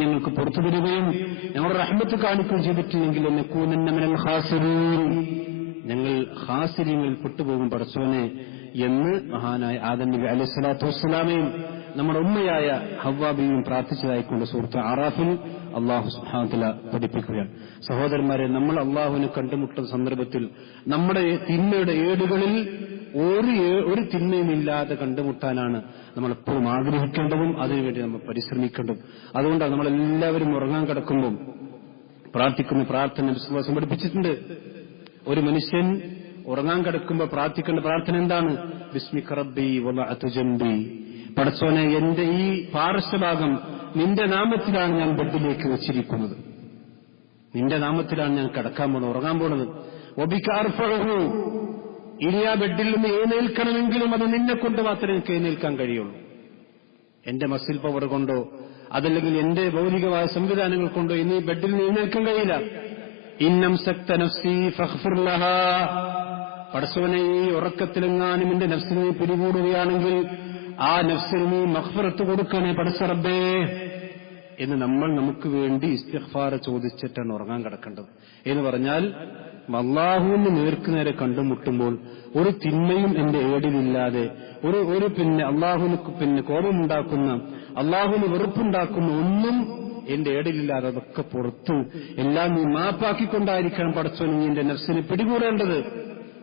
ഞങ്ങൾക്ക് പുറത്തു തരികയും ഞങ്ങളുടെ റഹ്മത്ത് കാണിക്കുകയും ചെയ്തിട്ടില്ലെങ്കിൽ ലനകൂനന്ന മിനൽ ഖാസിരീൻ, ഞങ്ങൾ ഖാസിരീങ്ങളിൽ പെട്ടുപോകും പടച്ചോനെ എന്ന് മഹാനായ ആദം നബി അലൈഹി സ്വലാത്തു വസ്സലാമയും നമ്മുടെ ഉമ്മയായ ഹവ്വാ ബീവിയും പ്രാർത്ഥിച്ചതായിക്കൊണ്ട് സൂറത്ത് അറാഫിൽ അല്ലാഹു സുബ്ഹാനഹു വ തആല പഠിപ്പിക്കുകയാണ്. സഹോദരന്മാരെ, നമ്മൾ അല്ലാഹുവിനെ കണ്ടുമുട്ടുന്ന സന്ദർഭത്തിൽ നമ്മുടെ തിന്മയുടെ ഏടുകളിൽ ഒരു തിന്മയുമില്ലാതെ കണ്ടുമുട്ടാനാണ് നമ്മൾ എപ്പോഴും ആഗ്രഹിക്കേണ്ടതും അതിനുവേണ്ടി നമ്മൾ പരിശ്രമിക്കേണ്ടതും. അതുകൊണ്ടാണ് നമ്മളെല്ലാവരും ഉറങ്ങാൻ കിടക്കുമ്പോൾ പ്രാർത്ഥിക്കുന്ന പ്രാർത്ഥന വിശ്വാസം പഠിപ്പിച്ചിട്ടുണ്ട്. ഒരു മനുഷ്യൻ ഉറങ്ങാൻ കിടക്കുമ്പോൾ പ്രാർത്ഥിക്കേണ്ട പ്രാർത്ഥന എന്താണ്? ബിസ്മിക റബ്ബി വദഅതു ജംബി, പടച്ചോനെ എന്റെ ഈ പാർശ്വഭാഗം നിന്റെ നാമത്തിലാണ് ഞാൻ ബെഡിലേക്ക് വെച്ചിരിക്കുന്നത്, നിന്റെ നാമത്തിലാണ് ഞാൻ കിടക്കാൻ പോകുന്നത്, ഉറങ്ങാൻ പോകുന്നത്. വബിക അർഫഉഹു, ഇനി ആ ബെഡിൽ നിന്ന് എഴുന്നേൽക്കണമെങ്കിലും അത് നിന്നെ കൊണ്ട് മാത്രമേ എനിക്ക് എഴുന്നേൽക്കാൻ കഴിയുള്ളൂ. എന്റെ മസിൽ പവർ കൊണ്ടോ അതല്ലെങ്കിൽ എന്റെ ഭൗതികമായ സംവിധാനങ്ങൾ കൊണ്ടോ ഇനി ബെഡിൽ നിന്ന് എഴുന്നേൽക്കാൻ കഴിയില്ല. ഇന്നംസക്ത നഫ്സി ഫഗ്ഫിർ ലഹാ, പടച്ചോനെ ഈ ഉറക്കത്തിലെങ്ങാനും എന്റെ നഫ്സിനെ പിടികൂടുകയാണെങ്കിൽ ആ നഫ്സിന് നീ മഗ്ഫിറത്ത് കൊടുക്കണേ പടച്ച റബ്ബേ എന്ന് നമ്മൾ നമുക്ക് വേണ്ടി ഇസ്തിഗ്ഫാർ ചോദിച്ചിട്ടാണ് ഉറങ്ങാൻ കിടക്കേണ്ടത്. എന്ന് പറഞ്ഞാൽ അള്ളാഹുവിന് നേർക്കുനേരെ കണ്ടുമുട്ടുമ്പോൾ ഒരു തിന്മയും എന്റെ ഏടിലില്ലാതെ ഒരു അള്ളാഹുവിന് കോപമുണ്ടാക്കുന്ന, അള്ളാഹുവിന് വെറുപ്പുണ്ടാക്കുന്ന ഒന്നും എന്റെ ഏടിലില്ലാതെ അതൊക്കെ പുറത്ത് എല്ലാം നീ മാപ്പാക്കിക്കൊണ്ടായിരിക്കണം പടച്ചോൻ നീ എന്റെ നഫ്സിനെ പിടികൂടേണ്ടത്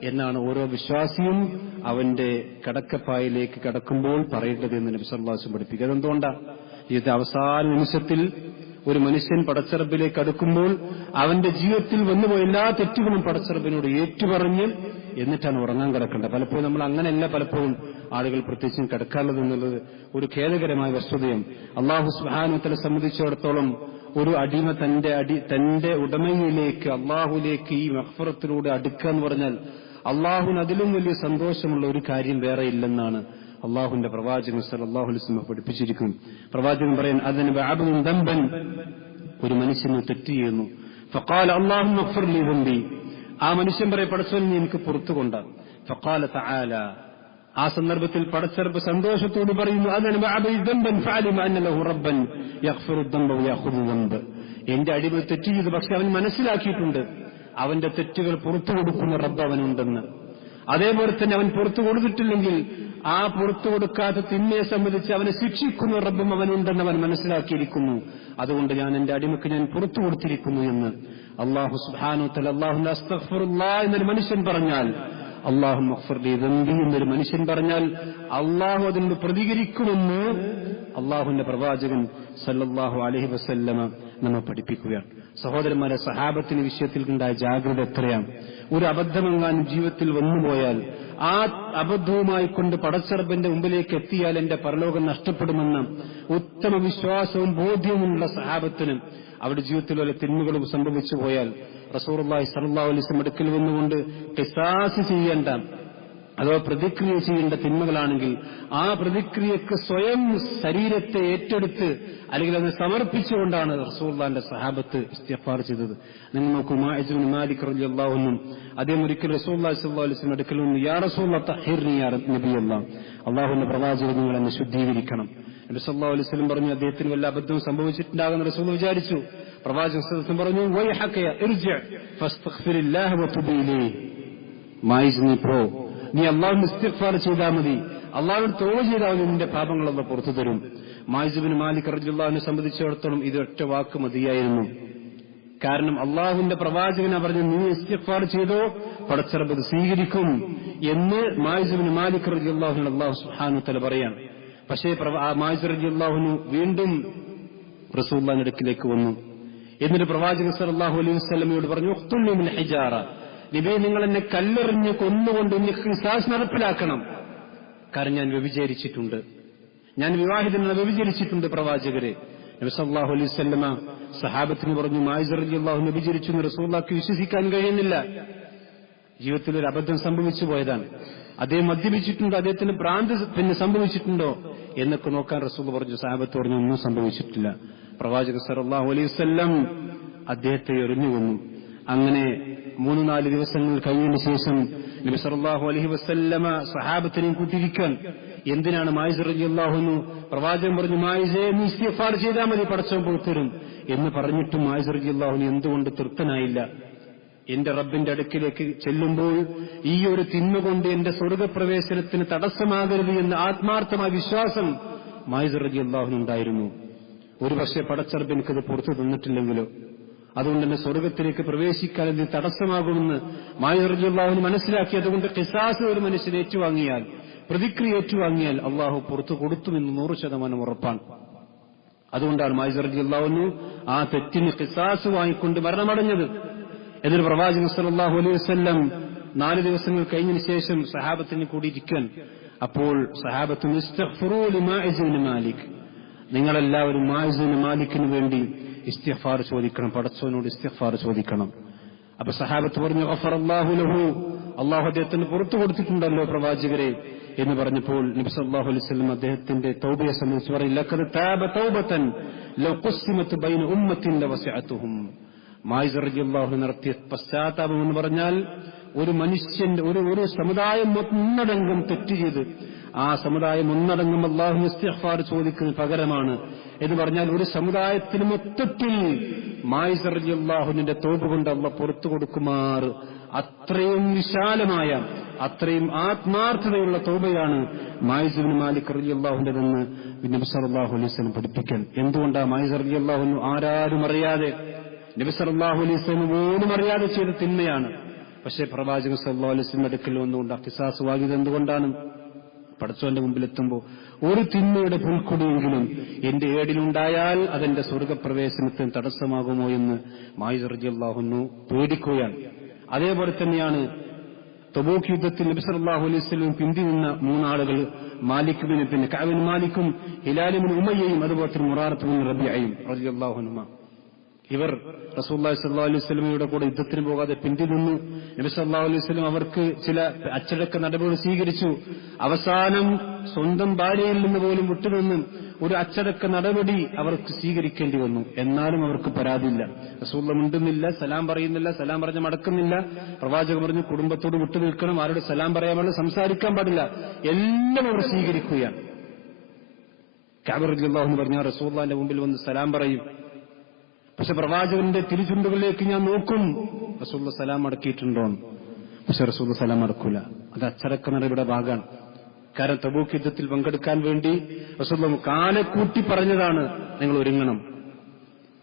എന്നാണ് ഓരോ വിശ്വാസിയും അവന്റെ കടക്കപ്പായിലേക്ക് കടക്കുമ്പോൾ പറയേണ്ടത് എന്ന് നബി സല്ലല്ലാഹു അലൈഹി വസല്ലം പഠിപ്പിക്കുക. അതെന്തുകൊണ്ടാണ്? ഇത് അവസാന നിമിഷത്തിൽ ഒരു മനുഷ്യൻ പടച്ചറബിലേക്ക് അടുക്കുമ്പോൾ അവന്റെ ജീവിതത്തിൽ വന്നുപോയ എല്ലാ തെറ്റുകളും പടച്ചറബിനോട് ഏറ്റുപറഞ്ഞ് എന്നിട്ടാണ് ഉറങ്ങാൻ കിടക്കേണ്ടത്. പലപ്പോഴും നമ്മൾ അങ്ങനെയല്ല പലപ്പോഴും ആളുകൾ പ്രത്യേകിച്ചും കിടക്കാറുള്ളത് എന്നുള്ളത് ഒരു ഖേദകരമായ വസ്തുതയും. അല്ലാഹു സുബ്ഹാനഹു വ തആല സംബന്ധിച്ചിടത്തോളം ഒരു അടിമ തന്റെ ഉടമയിലേക്ക് അള്ളാഹുലേക്ക് ഈ മഗ്ഫിറത്തിലൂടെ അടുക്കുക എന്ന് പറഞ്ഞാൽ അള്ളാഹുവിന് അതിലും വലിയ സന്തോഷമുള്ള ഒരു കാര്യം വേറെ ഇല്ലെന്നാണ് അള്ളാഹുവിന്റെ പ്രവാചകൻ സല്ലല്ലാഹു അലൈഹി വസല്ലം പഠിപ്പിച്ചിരിക്കുന്നു. പ്രവാചകൻ പറയാൻ അദ്നബ അബ്ദുൻ ദംബൻ, ഒരു മനുഷ്യന് തെറ്റ് ചെയ്യുന്നു, ഫഖാല അല്ലാഹുമ്മ ഗ്ഫിർ ലി ദംബി, ആ മനുഷ്യൻ പറയും പടച്ചവൻ നീ എനിക്ക് പുറത്തുകൊണ്ട. ഫഖാല തആല, ആ സന്ദർഭത്തിൽ പടച്ചറബ് സന്തോഷത്തോട് പറയുന്നു അദ്നബ അബ്ദി ദംബൻ ഫഅലിമ അന്ന ലഹു റബ്ബൻ യഗ്ഫിറു ദംബ വയഖുദു ദംബ, എന്റെ അടിമ തെറ്റ് ചെയ്തു, പക്ഷെ അവൻ മനസ്സിലാക്കിയിട്ടുണ്ട് അവന്റെ തെറ്റുകൾ പുറത്തു കൊടുക്കുന്ന റബ്ബ് അവനുണ്ടെന്ന്. അതേപോലെ തന്നെ അവൻ പുറത്തു കൊടുത്തിട്ടില്ലെങ്കിൽ ആ പുറത്തു കൊടുക്കാത്ത തിന്മയെ സംബന്ധിച്ച് അവനെ ശിക്ഷിക്കുന്ന റബ്ബും അവനുണ്ടെന്ന് അവൻ മനസ്സിലാക്കിയിരിക്കുന്നു. അതുകൊണ്ട് ഞാൻ എന്റെ അടിമക്ക് ഞാൻ പുറത്തു കൊടുത്തിരിക്കുന്നു എന്ന് അല്ലാഹു സുബ്ഹാനഹു വ തആല അല്ലാഹുമ്മ അസ്തഗ്ഫിറുല്ലാഹ് എന്നൊരു മനുഷ്യൻ പറഞ്ഞാൽ, അല്ലാഹുമ്മ ഗ്ഫിർ ലി ദംബി എന്നൊരു മനുഷ്യൻ പറഞ്ഞാൽ അല്ലാഹു അതിനോട് പ്രതികരിക്കുമെന്ന് അല്ലാഹുവിന്റെ പ്രവാചകൻ സല്ലല്ലാഹു അലൈഹി വസല്ലമ നമ്മെ പഠിപ്പിക്കുകയാണ്. സഹോദരന്മാരെ, സഹാബത്തിന് വിഷയത്തിൽ ഉണ്ടായ ജാഗ്രത എത്രയാണ്. ഒരു അബദ്ധമെങ്ങാനും ജീവിതത്തിൽ വന്നുപോയാൽ ആ അബദ്ധവുമായി കൊണ്ട് പടച്ചറബിന്റെ മുമ്പിലേക്ക് എത്തിയാൽ എന്റെ പരലോകം നഷ്ടപ്പെടുമെന്ന ഉത്തമ വിശ്വാസവും ബോധ്യവുമുള്ള സഹാബത്തിന് അവരുടെ ജീവിതത്തിൽ വല്ല തിന്മകളും സംഭവിച്ചു പോയാൽ റസൂലുള്ളാഹി സ്വല്ലല്ലാഹു അലൈഹി വസല്ലം അടുക്കൽ വന്നുകൊണ്ട് ഖിസാസ് ചെയ്യേണ്ട അഥവാ പ്രതിക്രിയ ചെയ്യേണ്ട തിന്മകളാണെങ്കിൽ ആ പ്രതിക്രിയക്ക് സ്വയം ശരീരത്തെ ഏറ്റെടുത്ത് അല്ലെങ്കിൽ അതിനെ സമർപ്പിച്ചുകൊണ്ടാണ് റസൂലുള്ളാഹിന്റെ സഹാബത്ത് ഇസ്തിഗ്ഫാർ ചെയ്തത്. നിങ്ങൾ നോക്കൂ, മാഇസ് ഇബ്നു മാലിക് റളിയല്ലാഹു അൻഹു അദ്ദേഹം ഒരിക്കൽ റസൂലുള്ളാഹി സ്വല്ലല്ലാഹു അലൈഹി വസല്ലം അടുക്കൽ വന്നു, യാ റസൂലല്ലാഹ് തഹിർനി യാ നബിയല്ലാഹ്, അല്ലാഹുവിന്റെ പ്രവാചകൻ നിങ്ങൾ എന്നെ ശുദ്ധീകരിക്കണം. നബി സല്ലല്ലാഹു അലൈഹി വസല്ലം പറഞ്ഞു അദ്ദേഹത്തിന് വല്ല അബദ്ധവും സംഭവിച്ചിട്ടുണ്ടാകുന്ന റസൂൽ വിചാരിച്ചു. പ്രവാചകൻ സല്ലല്ലാഹു അലൈഹി വസല്ലം പറഞ്ഞു, വൈഹക ഇർജി ഫസ്തഗ്ഫിരില്ലാഹ വതുബ് ഇലൈഹി, മാഇസ് നീ അല്ലാഹുവിനെ ഇസ്തിഗ്ഫാർ ചെയ്താൽ മതി, അല്ലാഹുവിനെ തൗബ ചെയ്താൽ നിന്റെ പാപങ്ങളൊക്കെ പുറത്തു തരും. മാഇസ് ഇബ്നു മാലിക് റളിയല്ലാഹു അൻഹു സംബന്ധിച്ചിടത്തോളം ഇത് ഒറ്റ വാക്ക് മതിയായിരുന്നു. കാരണം അള്ളാഹുവിന്റെ പ്രവാചകനെ പറഞ്ഞു നീ ഇസ്തിഗ്ഫാർ ചെയ്തോ പടച്ചറബ് സ്വീകരിക്കും എന്ന് മാഇസ് ഇബ്നു മാലിക് റളിയല്ലാഹു അൻഹു അല്ലാഹു സുബ്ഹാനഹു വ തആല പറയാണ്. പക്ഷേ മാഇസ് റളിയല്ലാഹു അൻഹു വീണ്ടും റസൂലുള്ളാഹിന്റെ അടുക്കിലേക്ക് വന്നു. എന്നിട്ട് പ്രവാചകൻ സല്ലല്ലാഹു അലൈഹി വസല്ലമയോട് പറഞ്ഞു, ഉഖ്തുൽനി മിൻ ഹിജാറ, നബിയെ നിങ്ങൾ എന്നെ കല്ലെറിഞ്ഞ് കൊന്നുകൊണ്ട് ഖിസാസ് നടപ്പിലാക്കണം. കാരണം ഞാൻ വ്യഭിചരിച്ചിട്ടുണ്ട്, ഞാൻ വിവാഹിതനെ വ്യഭിചരിച്ചിട്ടുണ്ട് പ്രവാചകരെ. നബി സല്ലല്ലാഹു അലൈഹി വസല്ലമ സഹാബത്തിന് പറഞ്ഞു, മാഇസ് റളിയല്ലാഹു അൻഹു വ്യഭിചരിച്ചു എന്ന് റസൂലുള്ളാഹിക്ക് വിശ്വസിക്കാൻ കഴിയുന്നില്ല. ജീവിതത്തിൽ ഒരു അബദ്ധം സംഭവിച്ചു പോയതാണ്. അദ്ദേഹം മദ്യപിച്ചിട്ടുണ്ടോ, അദ്ദേഹത്തിന് ഭ്രാന്ത് സംഭവിച്ചിട്ടുണ്ടോ എന്നൊക്കെ നോക്കാൻ റസൂൽ പറഞ്ഞു. സഹാബത്ത് പറഞ്ഞു ഒന്നും സംഭവിച്ചിട്ടില്ല. പ്രവാചകർ സല്ലല്ലാഹു അലൈഹി വസല്ലം അദ്ദേഹത്തെ എറിഞ്ഞുകൊന്നു. അങ്ങനെ 3-4 ദിവസങ്ങൾ കഴിഞ്ഞതിന് ശേഷം നബി സല്ലല്ലാഹു അലൈഹി വസല്ലമ സഹാബത്തിനെയും കൂട്ടിയിരിക്കാൻ, എന്തിനാണ് മാഇസ് റളിയല്ലാഹു അൻഹു പ്രവാചകൻ പറഞ്ഞു, മാഇസേ നീ ഇസ്തിഗ്ഫാർ ചെയ്താൽ മതി പടച്ചവൻ പുറത്തുതരും എന്ന് പറഞ്ഞിട്ടും മാഇസ് റളിയല്ലാഹു അൻഹു എന്തുകൊണ്ട് തൃപ്തനായില്ല. എന്റെ റബ്ബിന്റെ അടുക്കിലേക്ക് ചെല്ലുമ്പോൾ ഈ ഒരു തിന്മ കൊണ്ട് എന്റെ സ്വർഗപ്രവേശനത്തിന് തടസ്സമാകരുത് എന്ന ആത്മാർത്ഥമായ വിശ്വാസം മാഇസ് റളിയല്ലാഹു അൻഹു ഉണ്ടായിരുന്നു. ഒരുപക്ഷെ പടച്ചറബ് എനിക്കത് പുറത്തു തന്നിട്ടില്ലെങ്കിലോ, അതുകൊണ്ട് തന്നെ സ്വർഗത്തിലേക്ക് പ്രവേശിക്കാൻ ഇത് തടസ്സമാകുമെന്ന് മാഇസ് റളിയല്ലാഹു അൻഹു മനസ്സിലാക്കി. അതുകൊണ്ട് ഖിസാസ് ഒരു മനുഷ്യൻ ഏറ്റുവാങ്ങിയാൽ, പ്രതിക്രിയ ഏറ്റുവാങ്ങിയാൽ അള്ളാഹു പുറത്തു കൊടുത്തുമെന്ന് 100% ഉറപ്പാണ്. അതുകൊണ്ടാണ് മാഇസ് റളിയല്ലാഹു അൻഹു ആ തെറ്റിന് ഖിസാസ് വാങ്ങിക്കൊണ്ട് മരണമടഞ്ഞത്. എന്നിട്ട് പ്രവാചകൻ സല്ലല്ലാഹു അലൈഹി വസല്ലം 4 ദിവസങ്ങൾ കഴിഞ്ഞതിന് ശേഷം സഹാബത്തിന് കൂടിയിരിക്കാൻ, അപ്പോൾ സഹാബത്ത് ഇസ്തിഗ്ഫറൂ ലി മാഇസ് ഇബ്നു മാലിക്, നിങ്ങളെല്ലാവരും മാഇസ് ഇബ്നു മാലിക്കിന് വേണ്ടി ഇസ്തിഗ്ഫാർ ചോദിക്കണം, പടച്ചവനോട് ഇസ്തിഗ്ഫാർ ചോദിക്കണം. അപ്പൊ സഹാബത്ത് പറഞ്ഞു, ഗഫറല്ലാഹു ലഹു, അല്ലാഹു അദ്ദേഹത്തിന് പുറത്തു കൊടുത്തിട്ടുണ്ടല്ലോ പ്രവാചകരെ എന്ന് പറഞ്ഞപ്പോൾ നബി സല്ലല്ലാഹു അലൈഹി വസല്ലം അദ്ദേഹത്തിന്റെ തൗബയെ സംബന്ധിച്ച് പറയും, ലഖദ് താബ തൗബതൻ ലൗ ഖുസ്സിമത് ബൈന ഉമ്മത്തിൻ ലവസിഅതുഹും. മാഇസ് റളിയല്ലാഹു അൻഹു നടത്തിയ പശ്ചാത്താപം എന്ന് പറഞ്ഞാൽ ഒരു മനുഷ്യന്റെ ഒരു സമുദായം ഒന്നടങ്കം തെറ്റ് ചെയ്ത് ആ സമുദായം ഒന്നടങ്കം അല്ലാഹു ഇസ്തിഗ്ഫാർ ചോദിക്കുന്ന പകരമാണ് എന്ന് പറഞ്ഞാൽ ഒരു സമുദായത്തിന് മൊത്തത്തിൽ മായിസ് റളിയല്ലാഹുവിന്റെ തൗബ കൊണ്ട് അല്ലാഹു പുറത്തു കൊടുക്കുമാർ അത്രയും വിശാലമായ അത്രയും ആത്മാർത്ഥതയുള്ള തൗബയാണ് മായിസ് ഇബ്നു മാലിക് റളിയല്ലാഹുവിന്റെതെന്ന് നബി സല്ലല്ലാഹു അലൈഹി വസല്ലം പഠിപ്പിക്കാൻ. എന്തുകൊണ്ടാണ് മായിസ് റളിയല്ലാഹു ആരാരും അറിയാതെ നബി സല്ലല്ലാഹു അലൈഹി വസല്ലം പോലും അറിയാതെ ചെയ്ത തിന്മയാണ്. പക്ഷേ പ്രവാചകൻ സല്ലല്ലാഹു അലൈഹി വസല്ലം അടുക്കൽ വന്നുകൊണ്ട് ഖിസാസ് വാങ്ങിയത് എന്തുകൊണ്ടാണ്? പടച്ചവന്റെ മുമ്പിലെത്തുമ്പോൾ ഒരു തിന്മയുടെ പുൽക്കൊടിയെങ്കിലും എന്റെ ഏടിലുണ്ടായാൽ അതെന്റെ സ്വർഗപ്രവേശനത്തിന് തടസ്സമാകുമോ എന്ന് മായിസ് റളിയല്ലാഹു അൻഹു പേടിക്കുകയാണ്. അതേപോലെ തന്നെയാണ് തബൂക്ക് യുദ്ധത്തിൽ നബി സല്ലല്ലാഹു അലൈഹി വസല്ലം പിന്തിരിഞ്ഞ മൂന്നാളുകൾ, മാലിക് ബിൻ കഅബ് ബിൻ മാലിക്കും ഹിലാൽ ബിൻ ഉമയ്യയും അതുപോലെ തന്നെ മുറാറത്ത് ബിൻ റബീഅയും റളിയല്ലാഹു അൻഹുമ. ഇവർ റസൂലുള്ളാഹി സ്വല്ലല്ലാഹു അലൈഹി വസല്ലമയുടെ കൂടെ യുദ്ധത്തിന് പോകാതെ പിന്തിരിഞ്ഞു. നബി സല്ലല്ലാഹു അലൈഹി വസല്ലം അവർക്ക് ചില അച്ചടക്ക നടപടികൾ സ്വീകരിച്ചു. അവസാനം സ്വന്തം ഭാര്യയിൽ നിന്ന് പോലും വിട്ടുനിന്ന് ഒരു അച്ചടക്ക നടപടി അവർക്ക് സ്വീകരിക്കേണ്ടി വന്നു. എന്നാലും അവർക്ക് പരാതിയില്ല. റസൂലുള്ളാഹി മിണ്ടുന്നില്ല, സലാം പറയുന്നില്ല, സലാം പറഞ്ഞ് മടക്കുന്നില്ല. പ്രവാചകൻ പറഞ്ഞു കുടുംബത്തോട് വിട്ടുനിൽക്കണം, ആരോട് സലാം പറയാൻ പാടില്ല, സംസാരിക്കാൻ പാടില്ല, എല്ലാം അവർ സ്വീകരിക്കുകയാണ്. കഅബ് റളിയല്ലാഹു അൻഹു പറഞ്ഞു റസൂലുള്ളാഹിന്റെ മുമ്പിൽ വന്ന് സലാം പറയും. പക്ഷെ പ്രവാചകന്റെ തിരുചുണ്ടുകളിലേക്ക് ഞാൻ നോക്കും, റസൂലുള്ളാഹി സലാം മടക്കിയിട്ടുണ്ടോ? പക്ഷെ റസൂലുള്ളാഹി സലാം മടക്കൂല. അത് അച്ചടക്ക നടപടിയുടെ ഭാഗമാണ്. കാരണം തബൂക്ക് യുദ്ധത്തിൽ പങ്കെടുക്കാൻ വേണ്ടി റസൂലുള്ളാഹി കാലെ കൂട്ടി പറഞ്ഞതാണ്, നിങ്ങൾ ഒരുങ്ങണം.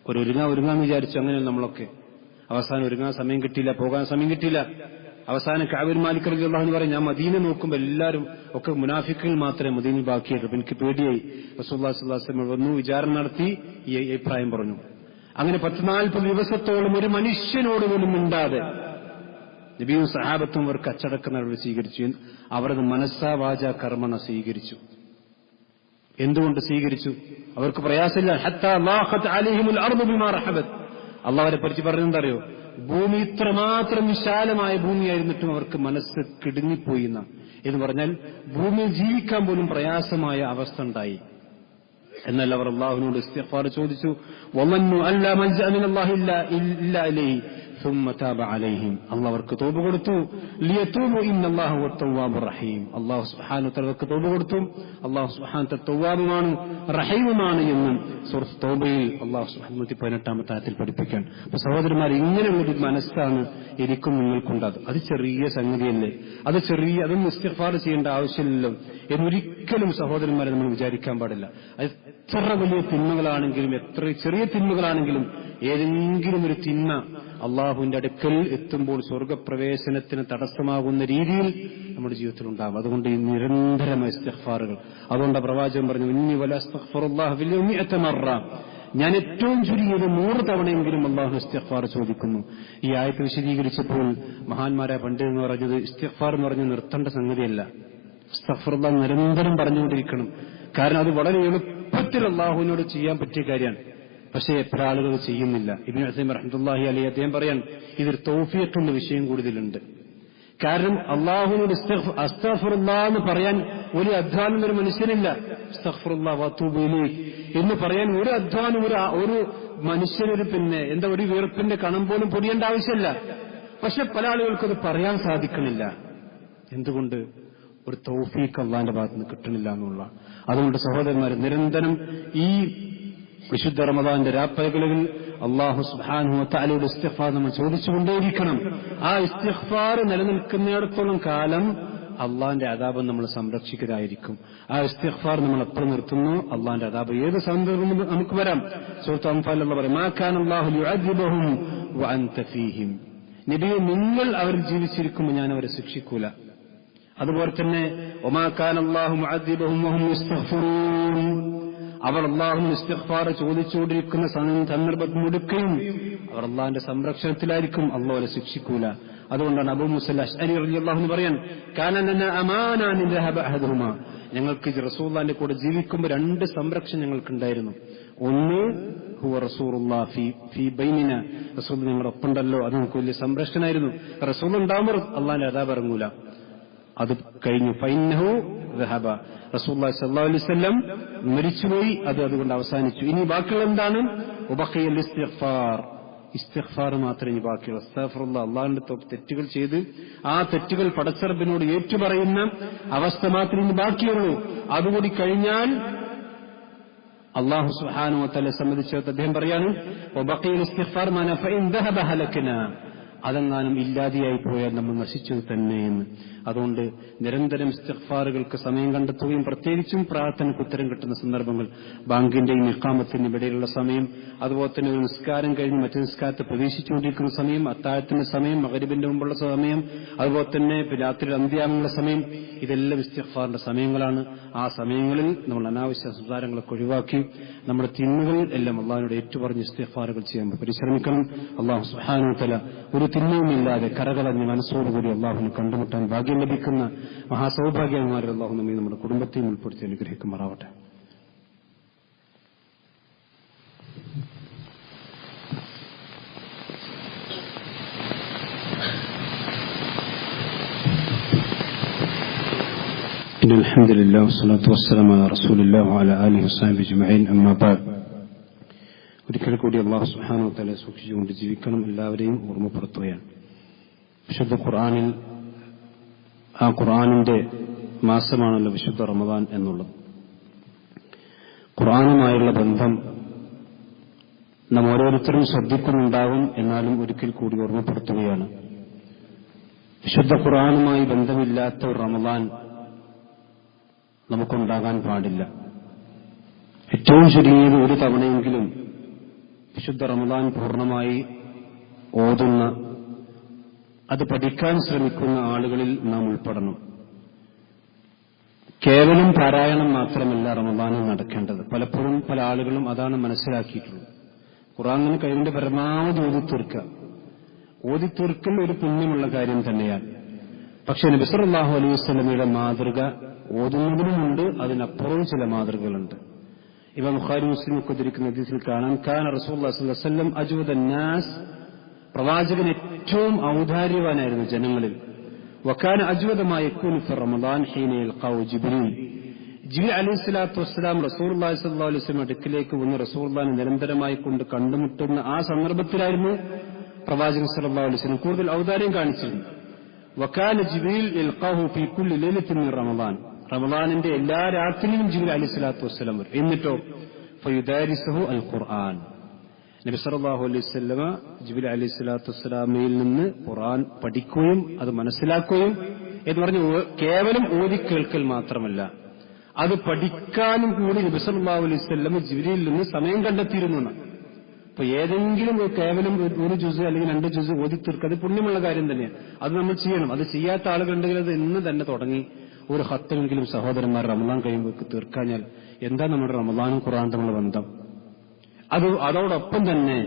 ഒരുങ്ങാന്ന് വിചാരിച്ചു. അങ്ങനെ നമ്മളൊക്കെ അവസാനം ഒരുങ്ങാൻ സമയം കിട്ടിയില്ല, പോകാൻ സമയം കിട്ടിയില്ല. അവസാനം കഅബ് ബിൻ മാലിക് റളിയല്ലാഹു അൻഹു പറയും, ഞാൻ മദീന നോക്കുമ്പോൾ എല്ലാവരും ഒക്കെ മുനാഫിക്കുകൾ മാത്രമേ മദീനയിൽ ബാക്കിയായിട്ടുള്ളൂ. എനിക്ക് പേടിയായി. റസൂലുള്ളാഹി സ്വല്ലല്ലാഹു അലൈഹി വസല്ലം വന്നു, വിചാരണ നടത്തി, ഈ അഭിപ്രായം പറഞ്ഞു. അങ്ങനെ 10-40 ദിവസത്തോളം ഒരു മനുഷ്യനോട് പോലും മിണ്ടാതെ നബിയും സഹാബത്തും അവർക്ക് അച്ചടക്ക നടപടി സ്വീകരിച്ചു. അവരത് മനസ്സാ വാചാ കർമ്മണ സ്വീകരിച്ചു. എന്തുകൊണ്ട് സ്വീകരിച്ചു? അവർക്ക് പ്രയാസമില്ല. ഹത്താ ലാഖത് അലൈഹിമുൽ അർദു ബിമാ റഹബത്. അല്ലാഹുവിനെ പറ്റി പറഞ്ഞെന്തറിയോ? ഭൂമി ഇത്രമാത്രം വിശാലമായ ഭൂമിയായിരുന്നിട്ടും അവർക്ക് മനസ്സ് കിടുങ്ങിപ്പോയി എന്ന് പറഞ്ഞാൽ ഭൂമിയിൽ ജീവിക്കാൻ പോലും പ്രയാസമായ അവസ്ഥ ഉണ്ടായി. എന്നാൽ അവർ അല്ലാഹുവിനോട് ഇസ്തിഗ്ഫാർ ചോദിച്ചു. വമന്നു അല്ലാ മൽജഅ മിനല്ലാഹി ഇല്ലാ ഇലൈഹി ثم تاب عليهم. അല്ലാഹു അവർക്ക് തൗബ കൊടുത്തു. ലിയതൂബു ഇന്നല്ലാഹ വത്തവ്വാബുർ റഹീം. അല്ലാഹു സുബ്ഹാനഹു വ തആലക്ക് തൗബ കൊടുത്തു. അല്ലാഹു സുബ്ഹാനഹു വ തആല തവ്വാബുമാണ് റഹീമുമാണ് എന്ന് സൂറത്ത് തൗബയിൽ അല്ലാഹു സുബ്ഹാനഹു വ തആല 18-ാമത്തെ ആയത്തിൽ പഠിപ്പിക്കാൻ. അപ്പോൾ സഹോദരന്മാർ, ഇങ്ങനെയുള്ളൊരു മനസ്സാണ് എനിക്കും നിങ്ങൾക്കുണ്ടത്. അത് ചെറിയ സംഗതിയല്ലേ, അതൊന്നും ഇസ്തിഗ്ഫാർ ചെയ്യേണ്ട ആവശ്യമില്ലല്ലോ എന്നൊരിക്കലും സഹോദരന്മാരെ നമ്മൾ വിചാരിക്കാൻ പാടില്ല. അത് എത്ര വലിയ തിന്മകളാണെങ്കിലും എത്ര ചെറിയ തിന്മകളാണെങ്കിലും ഏതെങ്കിലും ഒരു തിന്മ അള്ളാഹുവിന്റെ അടുക്കൽ എത്തുമ്പോൾ സ്വർഗപ്രവേശനത്തിന് തടസ്സമാകുന്ന രീതിയിൽ നമ്മുടെ ജീവിതത്തിൽ ഉണ്ടാകും. അതുകൊണ്ട് ഈ നിരന്തരമായ ഇസ്തിഗ്ഫാറുകൾ, അതുകൊണ്ട് പ്രവാചകൻ പറഞ്ഞു, ഇന്നി വല അസ്തഗ്ഫിറുല്ലാഹ ഫിൽ യൗമി 100 മറ, ഞാൻ ഏറ്റവും ചുരുങ്ങിയത് 100 തവണയെങ്കിലും അള്ളാഹു ഇസ്തിഗ്ഫാർ ചോദിക്കുന്നു. ഈ ആയത്ത് വിശദീകരിച്ചപ്പോൾ മഹാന്മാരായ പണ്ഡിതർ പറഞ്ഞത് ഇസ്തിഗ്ഫാർ എന്ന് പറഞ്ഞ് നിർത്തേണ്ട സംഗതിയല്ല. അസ്തഗ്ഫിറുല്ലാഹ് നിരന്തരം പറഞ്ഞുകൊണ്ടിരിക്കണം. കാരണം അത് വളരെ എളുപ്പത്തിൽ അള്ളാഹുവിനോട് ചെയ്യാൻ പറ്റിയ കാര്യമാണ്. പക്ഷേ എത്ര ആളുകൾ ചെയ്യുന്നില്ല. ഇബ്നു ഉസൈമീൻ റഹ്മത്തുള്ളാഹി അലൈഹി അദ്ദേഹം പറയാൻ, ഇതൊരു തൗഫീഖിന്റെ വിഷയം കൂടുതലുണ്ട്. കാരണം അള്ളാഹുവിനോട് അസ്തഗ്ഫിറുല്ലാഹ് എന്ന് പറയാൻ ഒരു അധ്വാനം ഒരു മനുഷ്യനില്ല. അസ്തഗ്ഫിറുല്ലാഹ് വഅതൂബു ഇലൈഹി എന്ന് പറയാൻ ഒരു അധ്വാനം ഒരു മനുഷ്യനൊരു ഒരു വീർപ്പിന്റെ കണം പോലും പൊടിയേണ്ട ആവശ്യമില്ല. പക്ഷെ പല ആളുകൾക്കും അത് പറയാൻ സാധിക്കണില്ല. എന്തുകൊണ്ട്? ഒരു തൗഫീഖ് അള്ളാന്റെ ഭാഗത്ത് നിന്ന് കിട്ടണില്ല എന്നുള്ള. അതുകൊണ്ട് സഹോദരന്മാർ, നിരന്തരം ഈ വിശുദ്ധ റമദാന്റെ രാപ്പകലുകളിൽ അല്ലാഹു സുബ്ഹാനഹു വ തആലയുടെ ഇസ്തിഗ്ഫാർ നമ്മൾ ചോദിച്ചുകൊണ്ടേയിരിക്കണം. ആ ഇസ്തിഗ്ഫാർ നിലനിൽക്കുന്നിടത്തോളം കാലം അള്ളാന്റെ അദാബ് നമ്മൾ സംരക്ഷിക്കരായിരിക്കും. ആ ഇസ്തിഗ്ഫാർ നമ്മൾ എപ്പോൾ നിർത്തുന്നു, അള്ളാന്റെ അദാബ് ഏത് സന്ദർഭം നമുക്ക് വരാം. സൂറത്ത് അൻഫാൽ അല്ലാഹു പറയും, മാ കാന അല്ലാഹു യുഅദ്ദിബുഹും വഅൻത ഫീഹിം. നബിയെ, നിങ്ങൾ അവർ ജീവിച്ചിരിക്കുമ്പോൾ ഞാൻ അവരെ ശിക്ഷിക്കൂല. അതുപോലെ തന്നെ വമാ കാന അല്ലാഹു മുഅദ്ദിബുഹും വഹും യസ്തഗ്ഫിറൂൻ. അവർ അള്ളാഹുവിന് ഇസ്തിഗ്ഫാർ ചോദിച്ചുകൊണ്ടിരിക്കുന്ന സന്ദർഭത്തിൽ മുടുക്കയും അവർ അള്ളാഹിന്റെ സംരക്ഷണത്തിലായിരിക്കും. അള്ളാഹുവിനെ ശിക്ഷിക്കൂല. അതുകൊണ്ടാണ് അബൂ മൂസ അശ്അരി റളിയല്ലാഹു അൻഹു പറയാൻ, കാന ലനാ അമാനാൻ ദഹബ അഹദുഹുമാ, ഞങ്ങൾക്ക് റസൂലുള്ളാഹിന്റെ കൂടെ ജീവിക്കുമ്പോൾ 2 സംരക്ഷണം ഞങ്ങൾക്കുണ്ടായിരുന്നു. ഒന്ന് ഹുവ റസൂലുള്ളാഹി ഫീ ബൈനിനാ, റസൂൽ ഞങ്ങളുടെ ഒപ്പമുണ്ടല്ലോ, അത് നമുക്ക് വലിയ സംരക്ഷണമായിരുന്നു. റസൂൽ ഉണ്ടാകുമ്പോൾ അള്ളാഹിന്റെ അദാബ് ഇറങ്ങൂല. അത് കഴിഞ്ഞു. ഫൈന്നഹു ദഹബ, റസൂലുള്ളാഹി സ്വല്ലല്ലാഹു അലൈഹി വസല്ലം മരിച്ചുപോയി, അതുകൊണ്ട് അവസാനിച്ചു. ഇനി ബാക്കിയുള്ള എന്താണ്? വബഖിയൽ ഇസ്തിഗ്ഫാർ, ഇസ്തിഗ്ഫാർ മാത്രമേ ഇനി ബാക്കിയുള്ളൂ. അസ്തഗ്ഫിറുല്ലാഹ്, അള്ളാഹുവിന്റെ തെറ്റുകൾ ചെയ്ത് ആ തെറ്റുകൾ പടച്ചറബിനോട് ഏറ്റുപറയുന്ന അവസ്ഥ മാത്രമേ ഇനി ബാക്കിയുള്ളൂ. അതുകൂടി കഴിഞ്ഞാൽ അല്ലാഹു സുബ്ഹാനഹു വ തആലയെ സംബന്ധിച്ചിടത്തോളം അദ്ദേഹം പറയാണ് വബഖിയൽ ഇസ്തിഗ്ഫാർ മാന ഫഇൻ ദഹബ ഹലകനാ, അതെങ്ങാനും ഇല്ലാതെയായി പോയാൽ നമ്മൾ നശിച്ചത് തന്നെ എന്ന്. അതുകൊണ്ട് നിരന്തരം ഇസ്തിഗ്ഫാറുകൾക്ക് സമയം കണ്ടെത്തുകയും പ്രത്യേകിച്ചും പ്രാർത്ഥനയ്ക്ക് ഉത്തരം കിട്ടുന്ന സന്ദർഭങ്ങൾ, ബാങ്കിന്റെയും ഇഖാമത്തിന്റെയും ഇടയിലുള്ള സമയം, അതുപോലെ തന്നെ ഒരു നിസ്കാരം കഴിഞ്ഞ് മറ്റു നിസ്കാരത്തെ പ്രതീക്ഷിച്ചുകൊണ്ടിരിക്കുന്ന സമയം, അത്താഴത്തിന്റെ സമയം, മഗ്രിബിന്റെ മുമ്പുള്ള സമയം, അതുപോലെ തന്നെ രാത്രി അന്ത്യാമുള്ള സമയം, ഇതെല്ലാം ഇസ്തിഗ്ഫാറിന്റെ സമയങ്ങളാണ്. ആ സമയങ്ങളിൽ നമ്മൾ അനാവശ്യ സംസാരങ്ങളൊക്കെ ഒഴിവാക്കി നമ്മുടെ തിന്മകൾ എല്ലാം അള്ളാഹുവിനോട് ഏറ്റുപറഞ്ഞ് ഇസ്തിഗ്ഫാറുകൾ ചെയ്യാൻ പരിശ്രമിക്കണം. അള്ളാഹു സുബ്ഹാനഹു വ തആല ഒരു തിന്മയുമില്ലാതെ കരകളഞ്ഞ് മനസ്സോടുകൂടി അള്ളാഹുവിനെ കണ്ടുമുട്ടാൻ ഭാഗ്യം ലഭിക്കുന്ന മഹാസൗഭാഗ്യന്മാരിൽ അള്ളാഹു നമ്മെ നമ്മുടെ കുടുംബത്തെയും ഉൾപ്പെടുത്തി അനുഗ്രഹിക്കുമാറാവട്ടെ. അൽഹംദുലില്ലാഹി വസ്സലാത്തു വസ്സലാമു അലാ റസൂലില്ലാഹി വഅലാ ആലിഹി വസഹ്ബിഹി അജ്മഈൻ. അമ്മാ ബഅദ്. ഒരിക്കൽ കൂടി അല്ലാഹു സുബ്ഹാനഹു വ തആലയെ സൂക്ഷിച്ചുകൊണ്ട് ജീവിക്കണം എല്ലാവരെയും ഓർമ്മപ്പെടുത്തുകയാണ്. വിശുദ്ധ ഖുർആനിൽ ആ ഖുർആനിന്റെ മാസമാണല്ലോ വിശുദ്ധ റമദാൻ എന്നുള്ളത്. ഖുർആനുമായുള്ള ബന്ധം നാം ഓരോരുത്തരും ശ്രദ്ധിക്കുന്നുണ്ടാകും. എന്നാലും ഒരിക്കൽ കൂടി ഓർമ്മപ്പെടുത്തുകയാണ്, വിശുദ്ധ ഖുർആനുമായി ബന്ധമില്ലാത്ത ഒരു റമദാൻ നമുക്കുണ്ടാകാൻ പാടില്ല. ഏറ്റവും ചുരുങ്ങിയത് ഒരു തവണയെങ്കിലും വിശുദ്ധ റമദാൻ പൂർണ്ണമായി ഓതുന്ന, അത് പഠിക്കാൻ ശ്രമിക്കുന്ന ആളുകളിൽ നാം ഉൾപ്പെടണം. കേവലം പാരായണം മാത്രമല്ല റമദാനിൽ നടക്കേണ്ടത്. പലപ്പോഴും പല ആളുകളും അതാണ് മനസ്സിലാക്കിയിട്ടുള്ളത്. ഖുർആനിന് കഴിവിന്റെ പരമാവധി ഓതിത്തീർക്കൽ ഒരു പുണ്യമുള്ള കാര്യം തന്നെയാണ്. പക്ഷേ നബി സല്ലല്ലാഹു അലൈഹി വസല്ലമയുടെ മാതൃക ഓതുന്നതിനുമുണ്ട്, അതിനപ്പുറവും ചില മാതൃകകളുണ്ട്. ഇമാം ബുഖാരി മുസ്ലിം ഒക്കെ ഉദ്ധരിക്കുന്ന ഹദീസിൽ കാണാം, കാന റസൂലുള്ളാഹി സ്വല്ലല്ലാഹു അലൈഹി വസല്ലം അജ്വദൻ നാസ്, പ്രവാചകൻ ഏറ്റവും ഔദാര്യവാനായിരുന്നു ജനങ്ങളിൽ. വകാന അജ്വദ മാ യകൂനു ഫി റമദാൻ ഹീന യൽഖാഉ ജിബ്രീൽ, ജിബ്രീൽ അലൈഹിസ്സലാത്തു വസ്സലാം റസൂലുള്ളാഹി സ്വല്ലല്ലാഹു അലൈഹി വസല്ലം അടുക്കിലേക്ക് വന്ന് റസൂലുള്ളാഹിനെ നിരന്തരമായി കൊണ്ട് കണ്ടുമുട്ടുന്ന ആ സന്ദർഭത്തിലായിരുന്നു പ്രവാചകൻ സ്വല്ലല്ലാഹു അലൈഹി വസല്ലം കൂടുതൽ ഔദാര്യം കാണിച്ചിരുന്നു. വകാന ജിബ്രീൽ യൽഖാഹു ഫീ കുല്ലി ലൈലത്തിൻ മിൻ റമദാൻ, റമദാനിന്റെ എല്ലാ രാത്രിയിലും ജിബ്രീൽ അലൈഹിസ്സലാത്തു വസ്സലാം വരും. എന്നിട്ടോ ഫയുദാരിസുഹു അൽ ഖുർആൻ, നബി സല്ലല്ലാഹു അലൈഹി വസല്ലമ ജിബ്രീൽ അലൈഹിസ്സലാത്തു വസ്സലാമയിൽ നിന്ന് ഖുർആൻ പഠിക്കുകയും അത് മനസ്സിലാക്കുകയും എന്ന് പറഞ്ഞ് കേവലം ഓതി കേൾക്കൽ മാത്രമല്ല, അത് പഠിക്കാനും കൂടി നബി സല്ലല്ലാഹു അലൈഹി വസല്ലമ ജിബ്രീലിൽ നിന്ന് സമയം കണ്ടെത്തിയിരുന്നു. അപ്പൊ ഏതെങ്കിലും കേവലം ഒരു ജുസ് അല്ലെങ്കിൽ 2 ജുസ് ഓതി തീർക്കുക, അത് പുണ്യമുള്ള കാര്യം തന്നെയാണ്. അത് നമ്മൾ ചെയ്യണം. അത് ചെയ്യാത്ത ആളുകളുണ്ടെങ്കിൽ അത് ഇന്ന് തന്നെ തുടങ്ങി ഒരു ഹത്തെങ്കിലും സഹോദരന്മാർ റമദാൻ കഴിയുമ്പോൾ തീർക്കാഞ്ഞാൽ എന്താ നമ്മുടെ റമദാനും ഖുർആനും തമ്മിലുള്ള ബന്ധം? അതോടൊപ്പം തന്നെ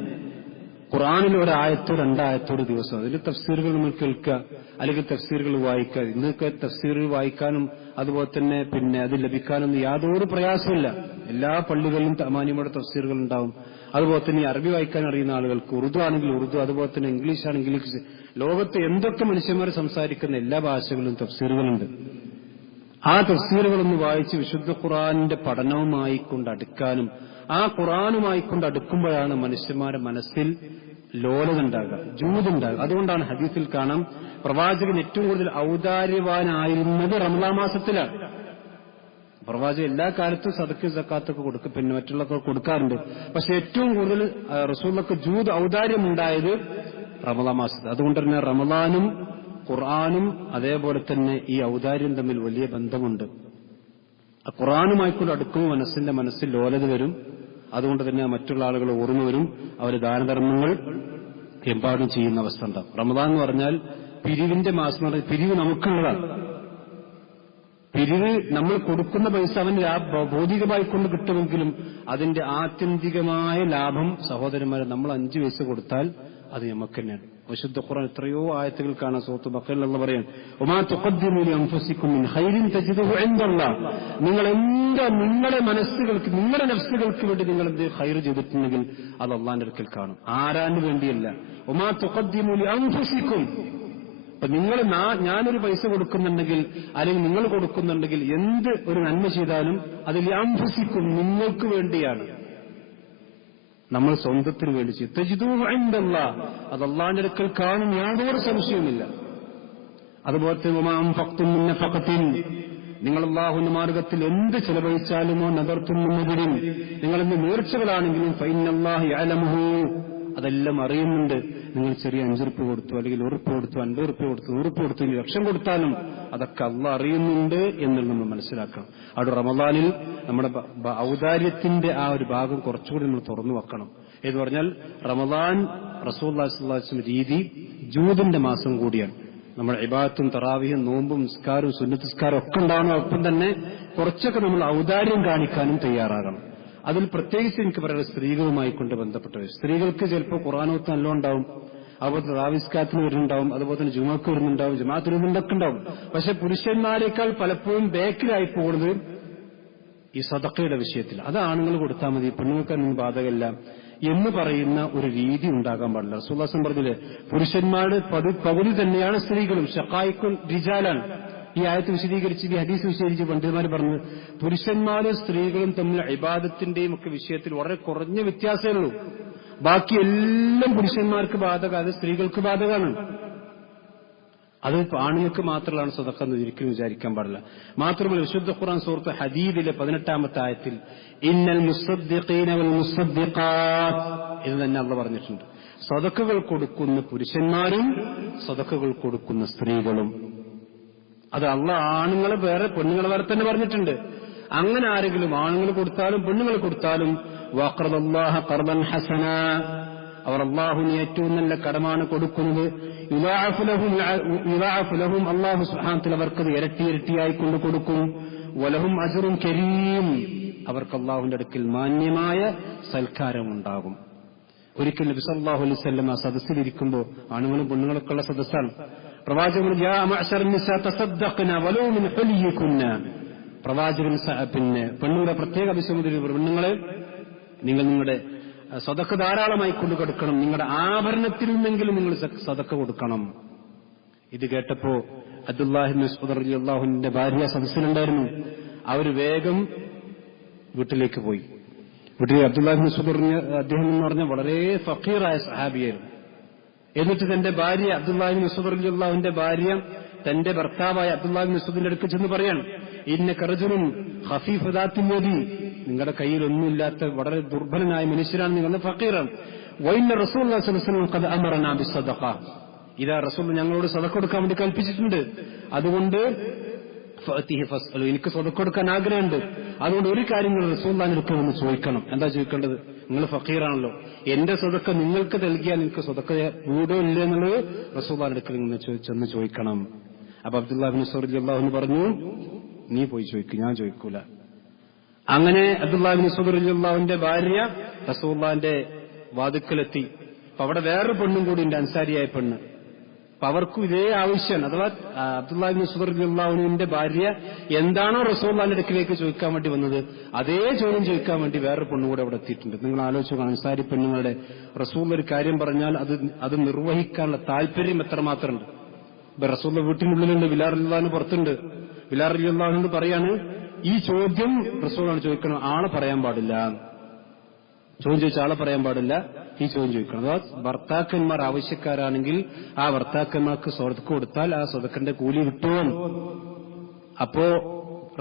ഖുർആനിൽ ഒരായത്തോ 2 ആയത്തോ ഒരു ദിവസം അതിൽ തഫ്സീറുകൾ നമ്മൾ കേൾക്കുക, അല്ലെങ്കിൽ തഫ്സീറുകൾ വായിക്കുക. ഇന്നൊക്കെ തഫ്സീറുകൾ വായിക്കാനും അതുപോലെ തന്നെ അത് ലഭിക്കാനൊന്നും യാതൊരു പ്രയാസമില്ല. എല്ലാ പള്ളികളിലും മാന്യമുള്ള തഫ്സീറുകൾ ഉണ്ടാവും. അതുപോലെ തന്നെ അറബി വായിക്കാൻ അറിയുന്ന ആളുകൾക്ക് ഉറുദു ആണെങ്കിൽ ഉറുദു, അതുപോലെ തന്നെ ഇംഗ്ലീഷ് ആണെങ്കിൽ ഇംഗ്ലീഷ്. ലോകത്ത് എന്തൊക്കെ മനുഷ്യന്മാർ സംസാരിക്കുന്ന എല്ലാ ഭാഷകളിലും തഫ്സീറുകളുണ്ട്. ആ തഫ്സീറുകളൊന്ന് വായിച്ച് വിശുദ്ധ ഖുർആനിന്റെ പഠനവുമായി കൊണ്ട് അടുക്കാനും, ആ ഖുർആനുമായി കൊണ്ട് അടുക്കുമ്പോഴാണ് മനുഷ്യന്മാരുടെ മനസ്സിൽ ലോലത ഉണ്ടാകുക, ജൂദുണ്ടാകുക. അതുകൊണ്ടാണ് ഹദീസിൽ കാണാം, പ്രവാചകൻ ഏറ്റവും കൂടുതൽ ഔദാര്യവാനായിരുന്നത് റമദാൻ മാസത്തിലാണ്. പ്രവാചകൻ എല്ലാ കാലത്തും സദക്ക് സക്കാത്തൊക്കെ കൊടുക്കും, പിന്നെ മറ്റുള്ളവർക്ക് കൊടുക്കാറുണ്ട്. പക്ഷെ ഏറ്റവും കൂടുതൽ റസൂലുള്ളാഹിക്ക് ജൂദ് ഔദാര്യം ഉണ്ടായത് റമദാൻ മാസത്തിൽ. അതുകൊണ്ട് തന്നെ റമദാനും ഖുർആനും അതേപോലെ തന്നെ ഈ ഔദാര്യം തമ്മിൽ വലിയ ബന്ധമുണ്ട്. ഖുർആനുമായിക്കൊണ്ട് അടുക്കുമ്പോൾ മനസ്സിൽ ലോലത വരും. അതുകൊണ്ട് തന്നെ മറ്റുള്ള ആളുകൾ ഓർമ്മ വരും. അവർ ദാനധർമ്മങ്ങൾ എമ്പാടും ചെയ്യുന്ന അവസ്ഥ ഉണ്ടാവും. റമദാൻ എന്ന് പറഞ്ഞാൽ പിരിവിന്റെ മാസം. പിരിവ് നമുക്കുള്ളതാണ്. പിരിവ് നമ്മൾ കൊടുക്കുന്ന പൈസ അവന് ഭൗതികമായി കൊണ്ട് കിട്ടുമെങ്കിലും അതിന്റെ ആത്യന്തികമായ ലാഭം സഹോദരന്മാരെ നമ്മൾ 5 പൈസ കൊടുത്താൽ അത് നമുക്ക് തന്നെയാണ്. വിശുദ്ധ ഖുർആൻ എത്രയോ ആയത്തുകൾ കാണാൻ. സൂറത്ത് ബഖറയിൽ അല്ലാഹു പറയാണ്, വമാ തുഖദ്ദിമു ലിഅൻഫുസികും മിൻ ഖൈറിൻ തജിദുഹു ഇൻദല്ലാഹ്, നിങ്ങൾ എന്താ നിങ്ങളുടെ നഫ്സുകൾക്ക് വേണ്ടി നിങ്ങൾ എന്ത് ഖൈർ ചെയ്തിട്ടുണ്ടെങ്കിൽ അത് അള്ളാന്റെ അടുക്കൽ കാണും. ആരാന് വേണ്ടിയല്ല. വമാ തുഖദ്ദിമു ലിഅൻഫുസികും, അപ്പൊ നിങ്ങൾ ഞാനൊരു പൈസ കൊടുക്കുന്നുണ്ടെങ്കിൽ അല്ലെങ്കിൽ നിങ്ങൾ കൊടുക്കുന്നുണ്ടെങ്കിൽ എന്ത് ഒരു നന്മ ചെയ്താലും അത് ലിഅൻഫുസികും നിങ്ങൾക്ക് വേണ്ടിയാണ്. നമ്മൾ സ്വന്തത്തിന് വേണ്ടി ചെയ്യും. തജിദൂഹു ഇൻദല്ലാഹ്, അത് അള്ളാന്റെ അടുക്കൽ കാണും, യാതൊരു സംശയവുമില്ല. അതുപോലത്തെ നിങ്ങൾ അല്ലാഹുവിന്റെ മാർഗത്തിൽ എന്ത് ചെലവഴിച്ചാലുമോ നദർത്തും മുന്നതിരും, നിങ്ങളെന്ത് നേർച്ചകളാണെങ്കിലും ഫൈനല്ലാഹു യഅലമുഹു, അതെല്ലാം അറിയുന്നുണ്ട്. നിങ്ങൾ ചെറിയ 5 ഉറുപ്പിക കൊടുത്തു, അല്ലെങ്കിൽ 1 ഉറുപ്പിക കൊടുത്തു, 50 ഉറുപ്പിക കൊടുത്തു, 100 ഉറുപ്പിക കൊടുത്തു, 1 ലക്ഷം കൊടുത്താലും അതൊക്കെ അള്ളാഹ് അറിയുന്നുണ്ട് എന്നുള്ളത് നമ്മൾ മനസ്സിലാക്കണം. അവിടെ റമദാനിൽ നമ്മുടെ ഔദാര്യത്തിന്റെ ആ ഒരു ഭാഗം കുറച്ചുകൂടി നമ്മൾ തുറന്നു വെക്കണം. എന്ന് പറഞ്ഞാൽ റമദാൻ റസൂലുള്ളാഹി സ്വല്ലല്ലാഹു അലൈഹി വസല്ലം രീതി ജൂദിന്റെ മാസം കൂടിയാണ്. നമ്മൾ ഇബാദത്തും തറാവിയും നോമ്പും നിസ്കാരവും സുന്നത്ത് നിസ്കാരം ഒക്കെ ഉണ്ടാവണം. ഒപ്പം തന്നെ കുറച്ചൊക്കെ നമ്മൾ ഔദാര്യം കാണിക്കാനും തയ്യാറാകണം. അതിൽ പ്രത്യേകിച്ച് എനിക്ക് പറയുന്നത് സ്ത്രീകളുമായി കൊണ്ട് ബന്ധപ്പെട്ടത്. സ്ത്രീകൾക്ക് ചിലപ്പോൾ ഖുർആനോത്ത് നല്ലോണം ഉണ്ടാവും, അതുപോലെ തറാവിസ്കാരത്തിന് വരുന്നുണ്ടാവും, അതുപോലെ തന്നെ ജുമക്ക് വരുന്നുണ്ടാവും, ജമാഅത്തിന് വരുന്നുണ്ടൊക്കെ ഉണ്ടാവും. പക്ഷെ പുരുഷന്മാരെക്കാൾ പലപ്പോഴും ബാക്കിലായി പോകുന്നത് ഈ സദഖയുടെ വിഷയത്തിൽ. അത് ആണുങ്ങൾ കൊടുത്താൽ മതി, പെണ്ണുങ്ങൾക്കൊന്നും ബാധകമല്ല എന്ന് പറയുന്ന ഒരു രീതി ഉണ്ടാകാൻ പാടില്ല. റസൂലുള്ളാഹി പറഞ്ഞില്ലേ, പുരുഷന്മാരുടെ പകുതി തന്നെയാണ് സ്ത്രീകളും, ശഖായിക്കുൽ റിജാലാണ്. ഈ ആയത്ത് വിശദീകരിച്ച്, ഈ ഹദീസ് വിശദീകരിച്ച് പണ്ഡിതന്മാർ പറഞ്ഞത് പുരുഷന്മാരും സ്ത്രീകളും തമ്മിൽ ഇബാദത്തിന്റെയും ഒക്കെ വിഷയത്തിൽ വളരെ കുറഞ്ഞ വ്യത്യാസമേ ഉള്ളൂ. ബാക്കി എല്ലാം പുരുഷന്മാർക്ക് ബാധക, അത് സ്ത്രീകൾക്ക് ബാധകമാണ്. അത് ആണുങ്ങൾക്ക് മാത്രമാണ് സദഖ എന്ന് ഒരിക്കലും വിചാരിക്കാൻ പാടില്ല. മാത്രമല്ല വിശുദ്ധ ഖുർആൻ സൂറത്ത് ഹദീദിലെ 18-ാമത്തെ ആയത്തിൽ ഇന്നൽ മുസദ്ദിഖീന വൽ മുസദ്ദിഖാത്ത് എന്ന് തന്നെ അല്ലാഹു പറഞ്ഞിട്ടുണ്ട്. സദഖകൾ കൊടുക്കുന്ന പുരുഷന്മാരും സദഖകൾ കൊടുക്കുന്ന സ്ത്രീകളും. അത് അല്ലാഹ് ആണുങ്ങളെ വേറെ പെണ്ണുങ്ങളെ വേറെ തന്നെ പറഞ്ഞിട്ടുണ്ട്. അങ്ങനെ ആരെങ്കിലും ആണുങ്ങൾ കൊടുത്താലും പെണ്ണുങ്ങൾ കൊടുത്താലും വഖറദല്ലാഹ ഖർദൻ ഹസന, അവർ അല്ലാഹുവിന് ഏറ്റവും നല്ല കടമാണ് കൊടുക്കുന്നത്. യുദാഅഫു ലഹും, അല്ലാഹു സുബ്ഹാനഹു വതആല അവർക്കത് ഇരട്ടി ഇരട്ടിയായി കൊണ്ട് കൊടുക്കും. വലഹും അജ്റുൻ കരീം, അവർക്ക് അല്ലാഹുവിന്റെ അടുക്കൽ മാന്യമായ സൽക്കാരമുണ്ടാകും. ഒരിക്കൽ നബി സല്ലല്ലാഹു അലൈഹി വസല്ലം ആ സദസ്സിലിരിക്കുമ്പോൾ, ആണുങ്ങളും പെണ്ണുങ്ങളൊക്കെ ഉള്ള സദസ്സാണ്, പ്രവാചകൻ യാ മഅ്ശറൻ നിസാ തസദ്ദഖ്ന വലൗ മിൻ ഹുലിയികുന്ന, പ്രവാചകൻ പിന്നെ പെണ്ണുങ്ങളെ പ്രത്യേക അഭിസംബോധന, പെണ്ണുങ്ങളെ നിങ്ങൾ നിങ്ങളുടെ സദഖ ധാരാളമായി കൊണ്ടു കൊടുക്കണം, നിങ്ങളുടെ ആഭരണത്തിൽ നിന്നെങ്കിലും നിങ്ങൾ സദഖ കൊടുക്കണം. ഇത് കേട്ടപ്പോ അബ്ദുല്ലാഹി ഇബ്നു മസ്ഊദ് റളിയല്ലാഹു അൻഹുവിന്റെ ഭാര്യ സദസ്സിലുണ്ടായിരുന്നു. അവർ വേഗം വീട്ടിലേക്ക് പോയി. വീട്ടിൽ അബ്ദുല്ലാഹി ഇബ്നു മസ്ഊദ് അദ്ദേഹം എന്ന് പറഞ്ഞ വളരെ ഫഖീറായ സഹാബിയായിരുന്നു. എന്നിട്ട് തന്റെ ഭാര്യ അബ്ദുല്ലാഹി ഇബ്നു മസ്ഊദ് റളിയല്ലാഹുവിന്റെ ഭാര്യ തന്റെ ഭർത്താവായ അബ്ദുല്ലാഹി ഇബ്നു മസ്ഊദിന്റെ അടുക്കൽ ചെന്ന് പറയാണ്, ഇന്നക റജുലുൻ ഖഫീഫു ദാത്തിൽ യദി, നിങ്ങളുടെ കയ്യിൽ ഒന്നുമില്ലാത്ത വളരെ ദുർബലനായ മനുഷ്യരാണ് നിങ്ങൾ, ഫഖീറാണ്. വഇന്ന റസൂലുള്ളാഹി സ്വല്ലല്ലാഹു അലൈഹി വസല്ലം ഖദ് അമറനാ ബിസ്സദഖ, ഇതാ റസൂൽ ഞങ്ങളോട് സദഖ കൊടുക്കാൻ വേണ്ടി കൽപ്പിച്ചിട്ടുണ്ട്. അതുകൊണ്ട് ഫഅതിഹി ഫസ്അലു, എനിക്ക് സദഖ കൊടുക്കാൻ ആഗ്രഹമുണ്ട്. അതുകൊണ്ട് ഒരു കാര്യം നിങ്ങൾ റസൂലുള്ളാഹിന്റെ അടുക്കൽ വന്ന് ചോദിക്കണം. എന്താ ചോദിക്കേണ്ടത്? നിങ്ങൾ ഫഖീറാണല്ലോ, എന്റെ സദഖ നിങ്ങൾക്ക് നൽകിയാൽ നിങ്ങൾക്ക് സദഖ വീടോ ഇല്ലേ എന്നുള്ളത് റസൂലുള്ളാഹിന്റെ അടുക്കൽ നിങ്ങൾ ചെന്ന് ചോദിക്കണം. അപ്പൊ അബ്ദുല്ലാഹി ഇബ്നു മസ്ഊദ് റളിയല്ലാഹു അൻഹു പറഞ്ഞു, നീ പോയി ചോദിക്കും, ഞാൻ ചോദിക്കൂല. അങ്ങനെ അബ്ദുല്ലാഹി ഇബ്നു മസ്ഊദ് റളിയല്ലാഹുവിന്റെ ഭാര്യ റസൂലുള്ളാഹിന്റെ വാതിക്കലെത്തി. അപ്പൊ അവിടെ വേറൊരു പെണ്ണും കൂടി ഉണ്ട്, അൻസാരിയായ പെണ്ണ്. അപ്പൊ അവർക്കും ഇതേ ആവശ്യമാണ്. അഥവാ അബ്ദുല്ലാഹി ഇബ്നു മസ്ഊദ് റളിയല്ലാഹുവിന്റെ ഭാര്യ എന്താണോ റസൂലുള്ളാഹിന്റെ അടുക്കിലേക്ക് ചോദിക്കാൻ വേണ്ടി വന്നത്, അതേ ചോദ്യം ചോദിക്കാൻ വേണ്ടി വേറൊരു പെണ്ണും കൂടെ അവിടെ എത്തിയിട്ടുണ്ട്. നിങ്ങൾ ആലോചിച്ചു, അൻസാരി പെണ്ണുങ്ങളുടെ റസൂൽ ഒരു കാര്യം പറഞ്ഞാൽ അത് നിർവഹിക്കാനുള്ള താല്പര്യം എത്രമാത്രമുണ്ട്. ഇപ്പൊ റസൂൽ വീട്ടിനുള്ളിലുണ്ട്, ബിലാൽ റളിയല്ലാഹു അൻഹു പുറത്തുണ്ട്. ബിലാൽ റളിയല്ലാഹു അൻഹു പറയാണ്, ഈ ചോദ്യം റസൂലാണ് ചോദിക്കണം, ആളെ പറയാൻ പാടില്ല. ചോദ്യം ചോദിച്ച ആളെ പറയാൻ പാടില്ല, ഈ ചോദ്യം ചോദിക്കണം. അഥവാ ഭർത്താക്കന്മാർ ആവശ്യക്കാരാണെങ്കിൽ ആ ഭർത്താക്കന്മാർക്ക് സ്വതക്ക കൊടുത്താൽ ആ സ്വതക്കന്റെ കൂലി കിട്ടുമെന്ന്. അപ്പോ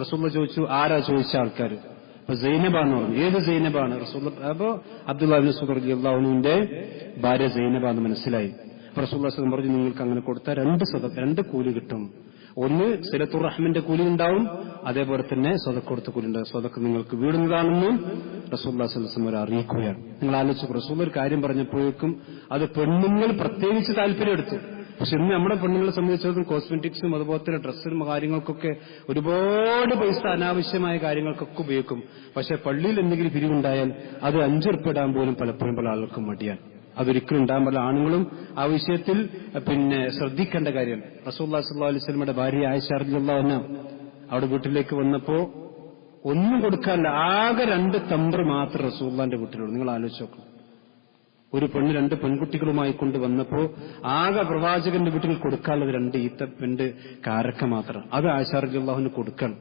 റസൂൽ ചോദിച്ചു, ആരാ ചോദിച്ച ആൾക്കാർ? അപ്പൊ സൈനബാന്ന് പറഞ്ഞു. ഏത് സൈനബാണ്? റസൂൽ അപ്പോ അബ്ദുല്ലാഹി ഇബ്നു മസ്ഊദ് റളിയല്ലാഹു അൻഹുവിന്റെ ഭാര്യ സൈനബാന്ന് മനസ്സിലായി. റസൂൽ പറഞ്ഞു, നിങ്ങൾക്ക് അങ്ങനെ കൊടുത്താൽ 2 കൂലി കിട്ടും. ഒന്ന് സിലത്തുർ റഹ്മിന്റെ കൂലി ഉണ്ടാവും, അതേപോലെ തന്നെ സ്വതക്ക കൊടുത്ത കൂലി ഉണ്ടാവും. സ്വതക്ക നിങ്ങൾക്ക് വീടുന്നതാണെന്നും റസൂലുള്ളാഹി സ്വല്ലല്ലാഹു അലൈഹി വസല്ലം അറിയിക്കുകയാണ്. നിങ്ങൾ ആലോചിച്ചു, റസൂൽ ഒരു കാര്യം പറഞ്ഞപ്പോഴേക്കും അത് പെണ്ണുങ്ങൾ പ്രത്യേകിച്ച് താല്പര്യം എടുത്തു. പക്ഷെ ഇന്ന് നമ്മുടെ പെണ്ണുങ്ങളെ സംബന്ധിച്ചിടത്തോളം കോസ്മെറ്റിക്സും അതുപോലെ തന്നെ ഡ്രസ്സിനും കാര്യങ്ങൾക്കൊക്കെ ഒരുപാട് പൈസ അനാവശ്യമായ കാര്യങ്ങൾക്കൊക്കെ ഉപയോഗിക്കും. പക്ഷെ പള്ളിയിൽ എന്തെങ്കിലും പിരിവുണ്ടായാൽ അത് 5 ഉറുപ്പിക ഇടാൻ പോലും പലപ്പോഴും പല ആൾക്കും മടിയാണ്. അതൊരിക്കലും ഉണ്ടാകാൻ പല ആണുങ്ങളും ആ വിഷയത്തിൽ ശ്രദ്ധിക്കേണ്ട കാര്യമാണ്. റസൂലുള്ളാഹി സ്വല്ലല്ലാഹു അലൈഹി വസല്ലമയുടെ ഭാര്യ ആയിഷ റളിയല്ലാഹു അൻഹ അവിടെ വീട്ടിലേക്ക് വന്നപ്പോ ഒന്നും കൊടുക്കാനില്ല, ആകെ 2 തംബ്ര മാത്രം റസൂലുള്ളാഹിന്റെ വീട്ടിലുള്ളൂ. നിങ്ങൾ ആലോചിച്ച് നോക്കണം, ഒരു പെണ്ണ് 2 പെൺകുട്ടികളുമായി കൊണ്ടുവന്നപ്പോ ആകെ പ്രവാചകന്റെ വീട്ടിൽ കൊടുക്കാനുള്ളത് 2 കാരക്ക മാത്രം. അത് ആയിഷ റളിയല്ലാഹു അൻഹ കൊടുക്കണം.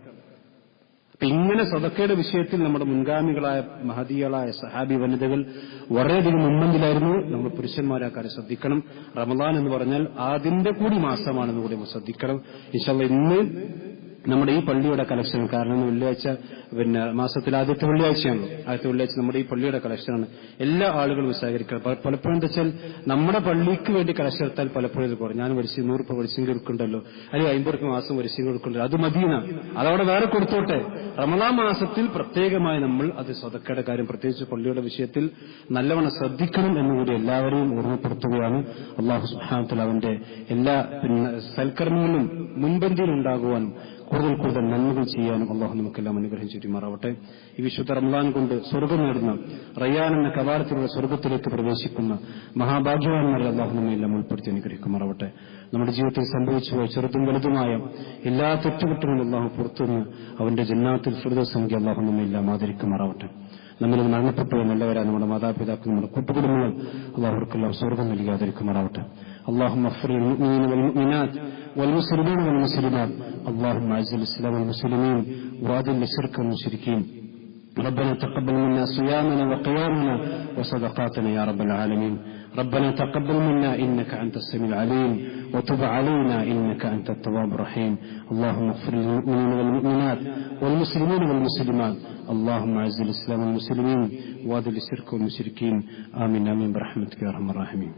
ഇങ്ങനെ സദക്കയുടെ വിഷയത്തിൽ നമ്മുടെ മുൻഗാമികളായ മഹദികളായ സഹാബി വനിതകൾ വളരെയധികം മുൻപന്തിലായിരുന്നു. നമ്മൾ പുരുഷന്മാരെ കാര്യം ശ്രദ്ധിക്കണം. റമദാൻ എന്ന് പറഞ്ഞാൽ അതിന്റെ കൂടി മാസമാണെന്ന് കൂടി നമ്മൾ ശ്രദ്ധിക്കണം. ഇൻഷാ അല്ലാഹ് ഇന്ന് നമ്മുടെ ഈ പള്ളിയുടെ കളക്ഷൻ, കാരണം വെള്ളിയാഴ്ച മാസത്തിൽ ആദ്യത്തെ വെള്ളിയാഴ്ചയാണല്ലോ, ആദ്യത്തെ വെള്ളിയാഴ്ച നമ്മുടെ ഈ പള്ളിയുടെ കളക്ഷനാണ്. എല്ലാ ആളുകളും സഹകരിക്കണം. പലപ്പോഴും എന്താ വെച്ചാൽ നമ്മുടെ പള്ളിക്ക് വേണ്ടി കളക്ഷൻ എടുത്താൽ പലപ്പോഴും ഇത് കുറയും. ഞാൻ 100 രൂപ വരിശിംഗ് കൊടുക്കുന്നുണ്ടല്ലോ, അല്ലെങ്കിൽ 50 രൂപ മാസം വരിശിംഗ് കൊടുക്കുന്നുണ്ടല്ലോ, അത് മദീന, അതവിടെ വേറെ കൊടുത്തോട്ടെ. റമദാൻ മാസത്തിൽ പ്രത്യേകമായി നമ്മൾ അത് സദക്കയുടെ കാര്യം, പ്രത്യേകിച്ച് പള്ളിയുടെ വിഷയത്തിൽ നല്ലവണ്ണം ശ്രദ്ധിക്കണം എന്നുകൂടി എല്ലാവരെയും ഓർമ്മപ്പെടുത്തുകയാണ്. അല്ലാഹു സുബ്ഹാനഹു വ തആല അവന്റെ എല്ലാ സൽക്കർമ്മങ്ങളും മുൻപന്തിയിൽ ഉണ്ടാകുവാനും കൂടുതൽ നന്മകൾ ചെയ്യാനും അള്ളാഹു നമുക്കെല്ലാം അനുഗ്രഹം ചുറ്റുമാറാവട്ടെ. ഈ വിശുദ്ധ റമദാൻ കൊണ്ട് സ്വർഗ്ഗം നേടുന്ന, റയ്യാൻ എന്ന കവാടത്തിലുള്ള സ്വർഗ്ഗത്തിലേക്ക് പ്രവേശിക്കുന്ന മഹാഭാഗ്യവാന്മാരെ അള്ളാഹു നമ്മയെല്ലാം ഉൾപ്പെടുത്തി അനുഗ്രഹിക്കുമാറാവട്ടെ. നമ്മുടെ ജീവിതത്തിൽ സംഭവിച്ചുപോയ ചെറുതും വലുതുമായ എല്ലാ തെറ്റുകുറ്റങ്ങളും അള്ളാഹു പുറത്തുനിന്ന് അവന്റെ ജന്നാത്തിൽ ഫിർദൗസ് നൽകി അള്ളാഹു നമ്മയെല്ലാം ആദരിക്കുമാറാവട്ടെ. നമ്മിൽ മരണപ്പെട്ടു നല്ലവരാ നമ്മുടെ മാതാപിതാക്കൾ, നമ്മുടെ കൂട്ടുകുടുംബങ്ങൾ അള്ളാഹുർക്കെല്ലാം സ്വർഗ്ഗം നൽകി ആദരിക്കുമാറാവട്ടെ. اللهم اغفر للمؤمنين والمؤمنات والمسلمين والمسلمات اللهم اعز الاسلام والمسلمين واذل الشرك والمشركين ربنا تقبل منا صيامنا وقيامنا وصدقاتنا يا رب العالمين ربنا تقبل منا إنك أنت السميع العليم وتب علينا إنك أنت التواب الرحيم اللهم اغفر للمؤمنين والمؤمنات والمسلمين والمسلمات اللهم اعز الاسلام والمسلمين واذل الشرك والمشركين آمين آمين برحمتك يا أرحم الراحمين.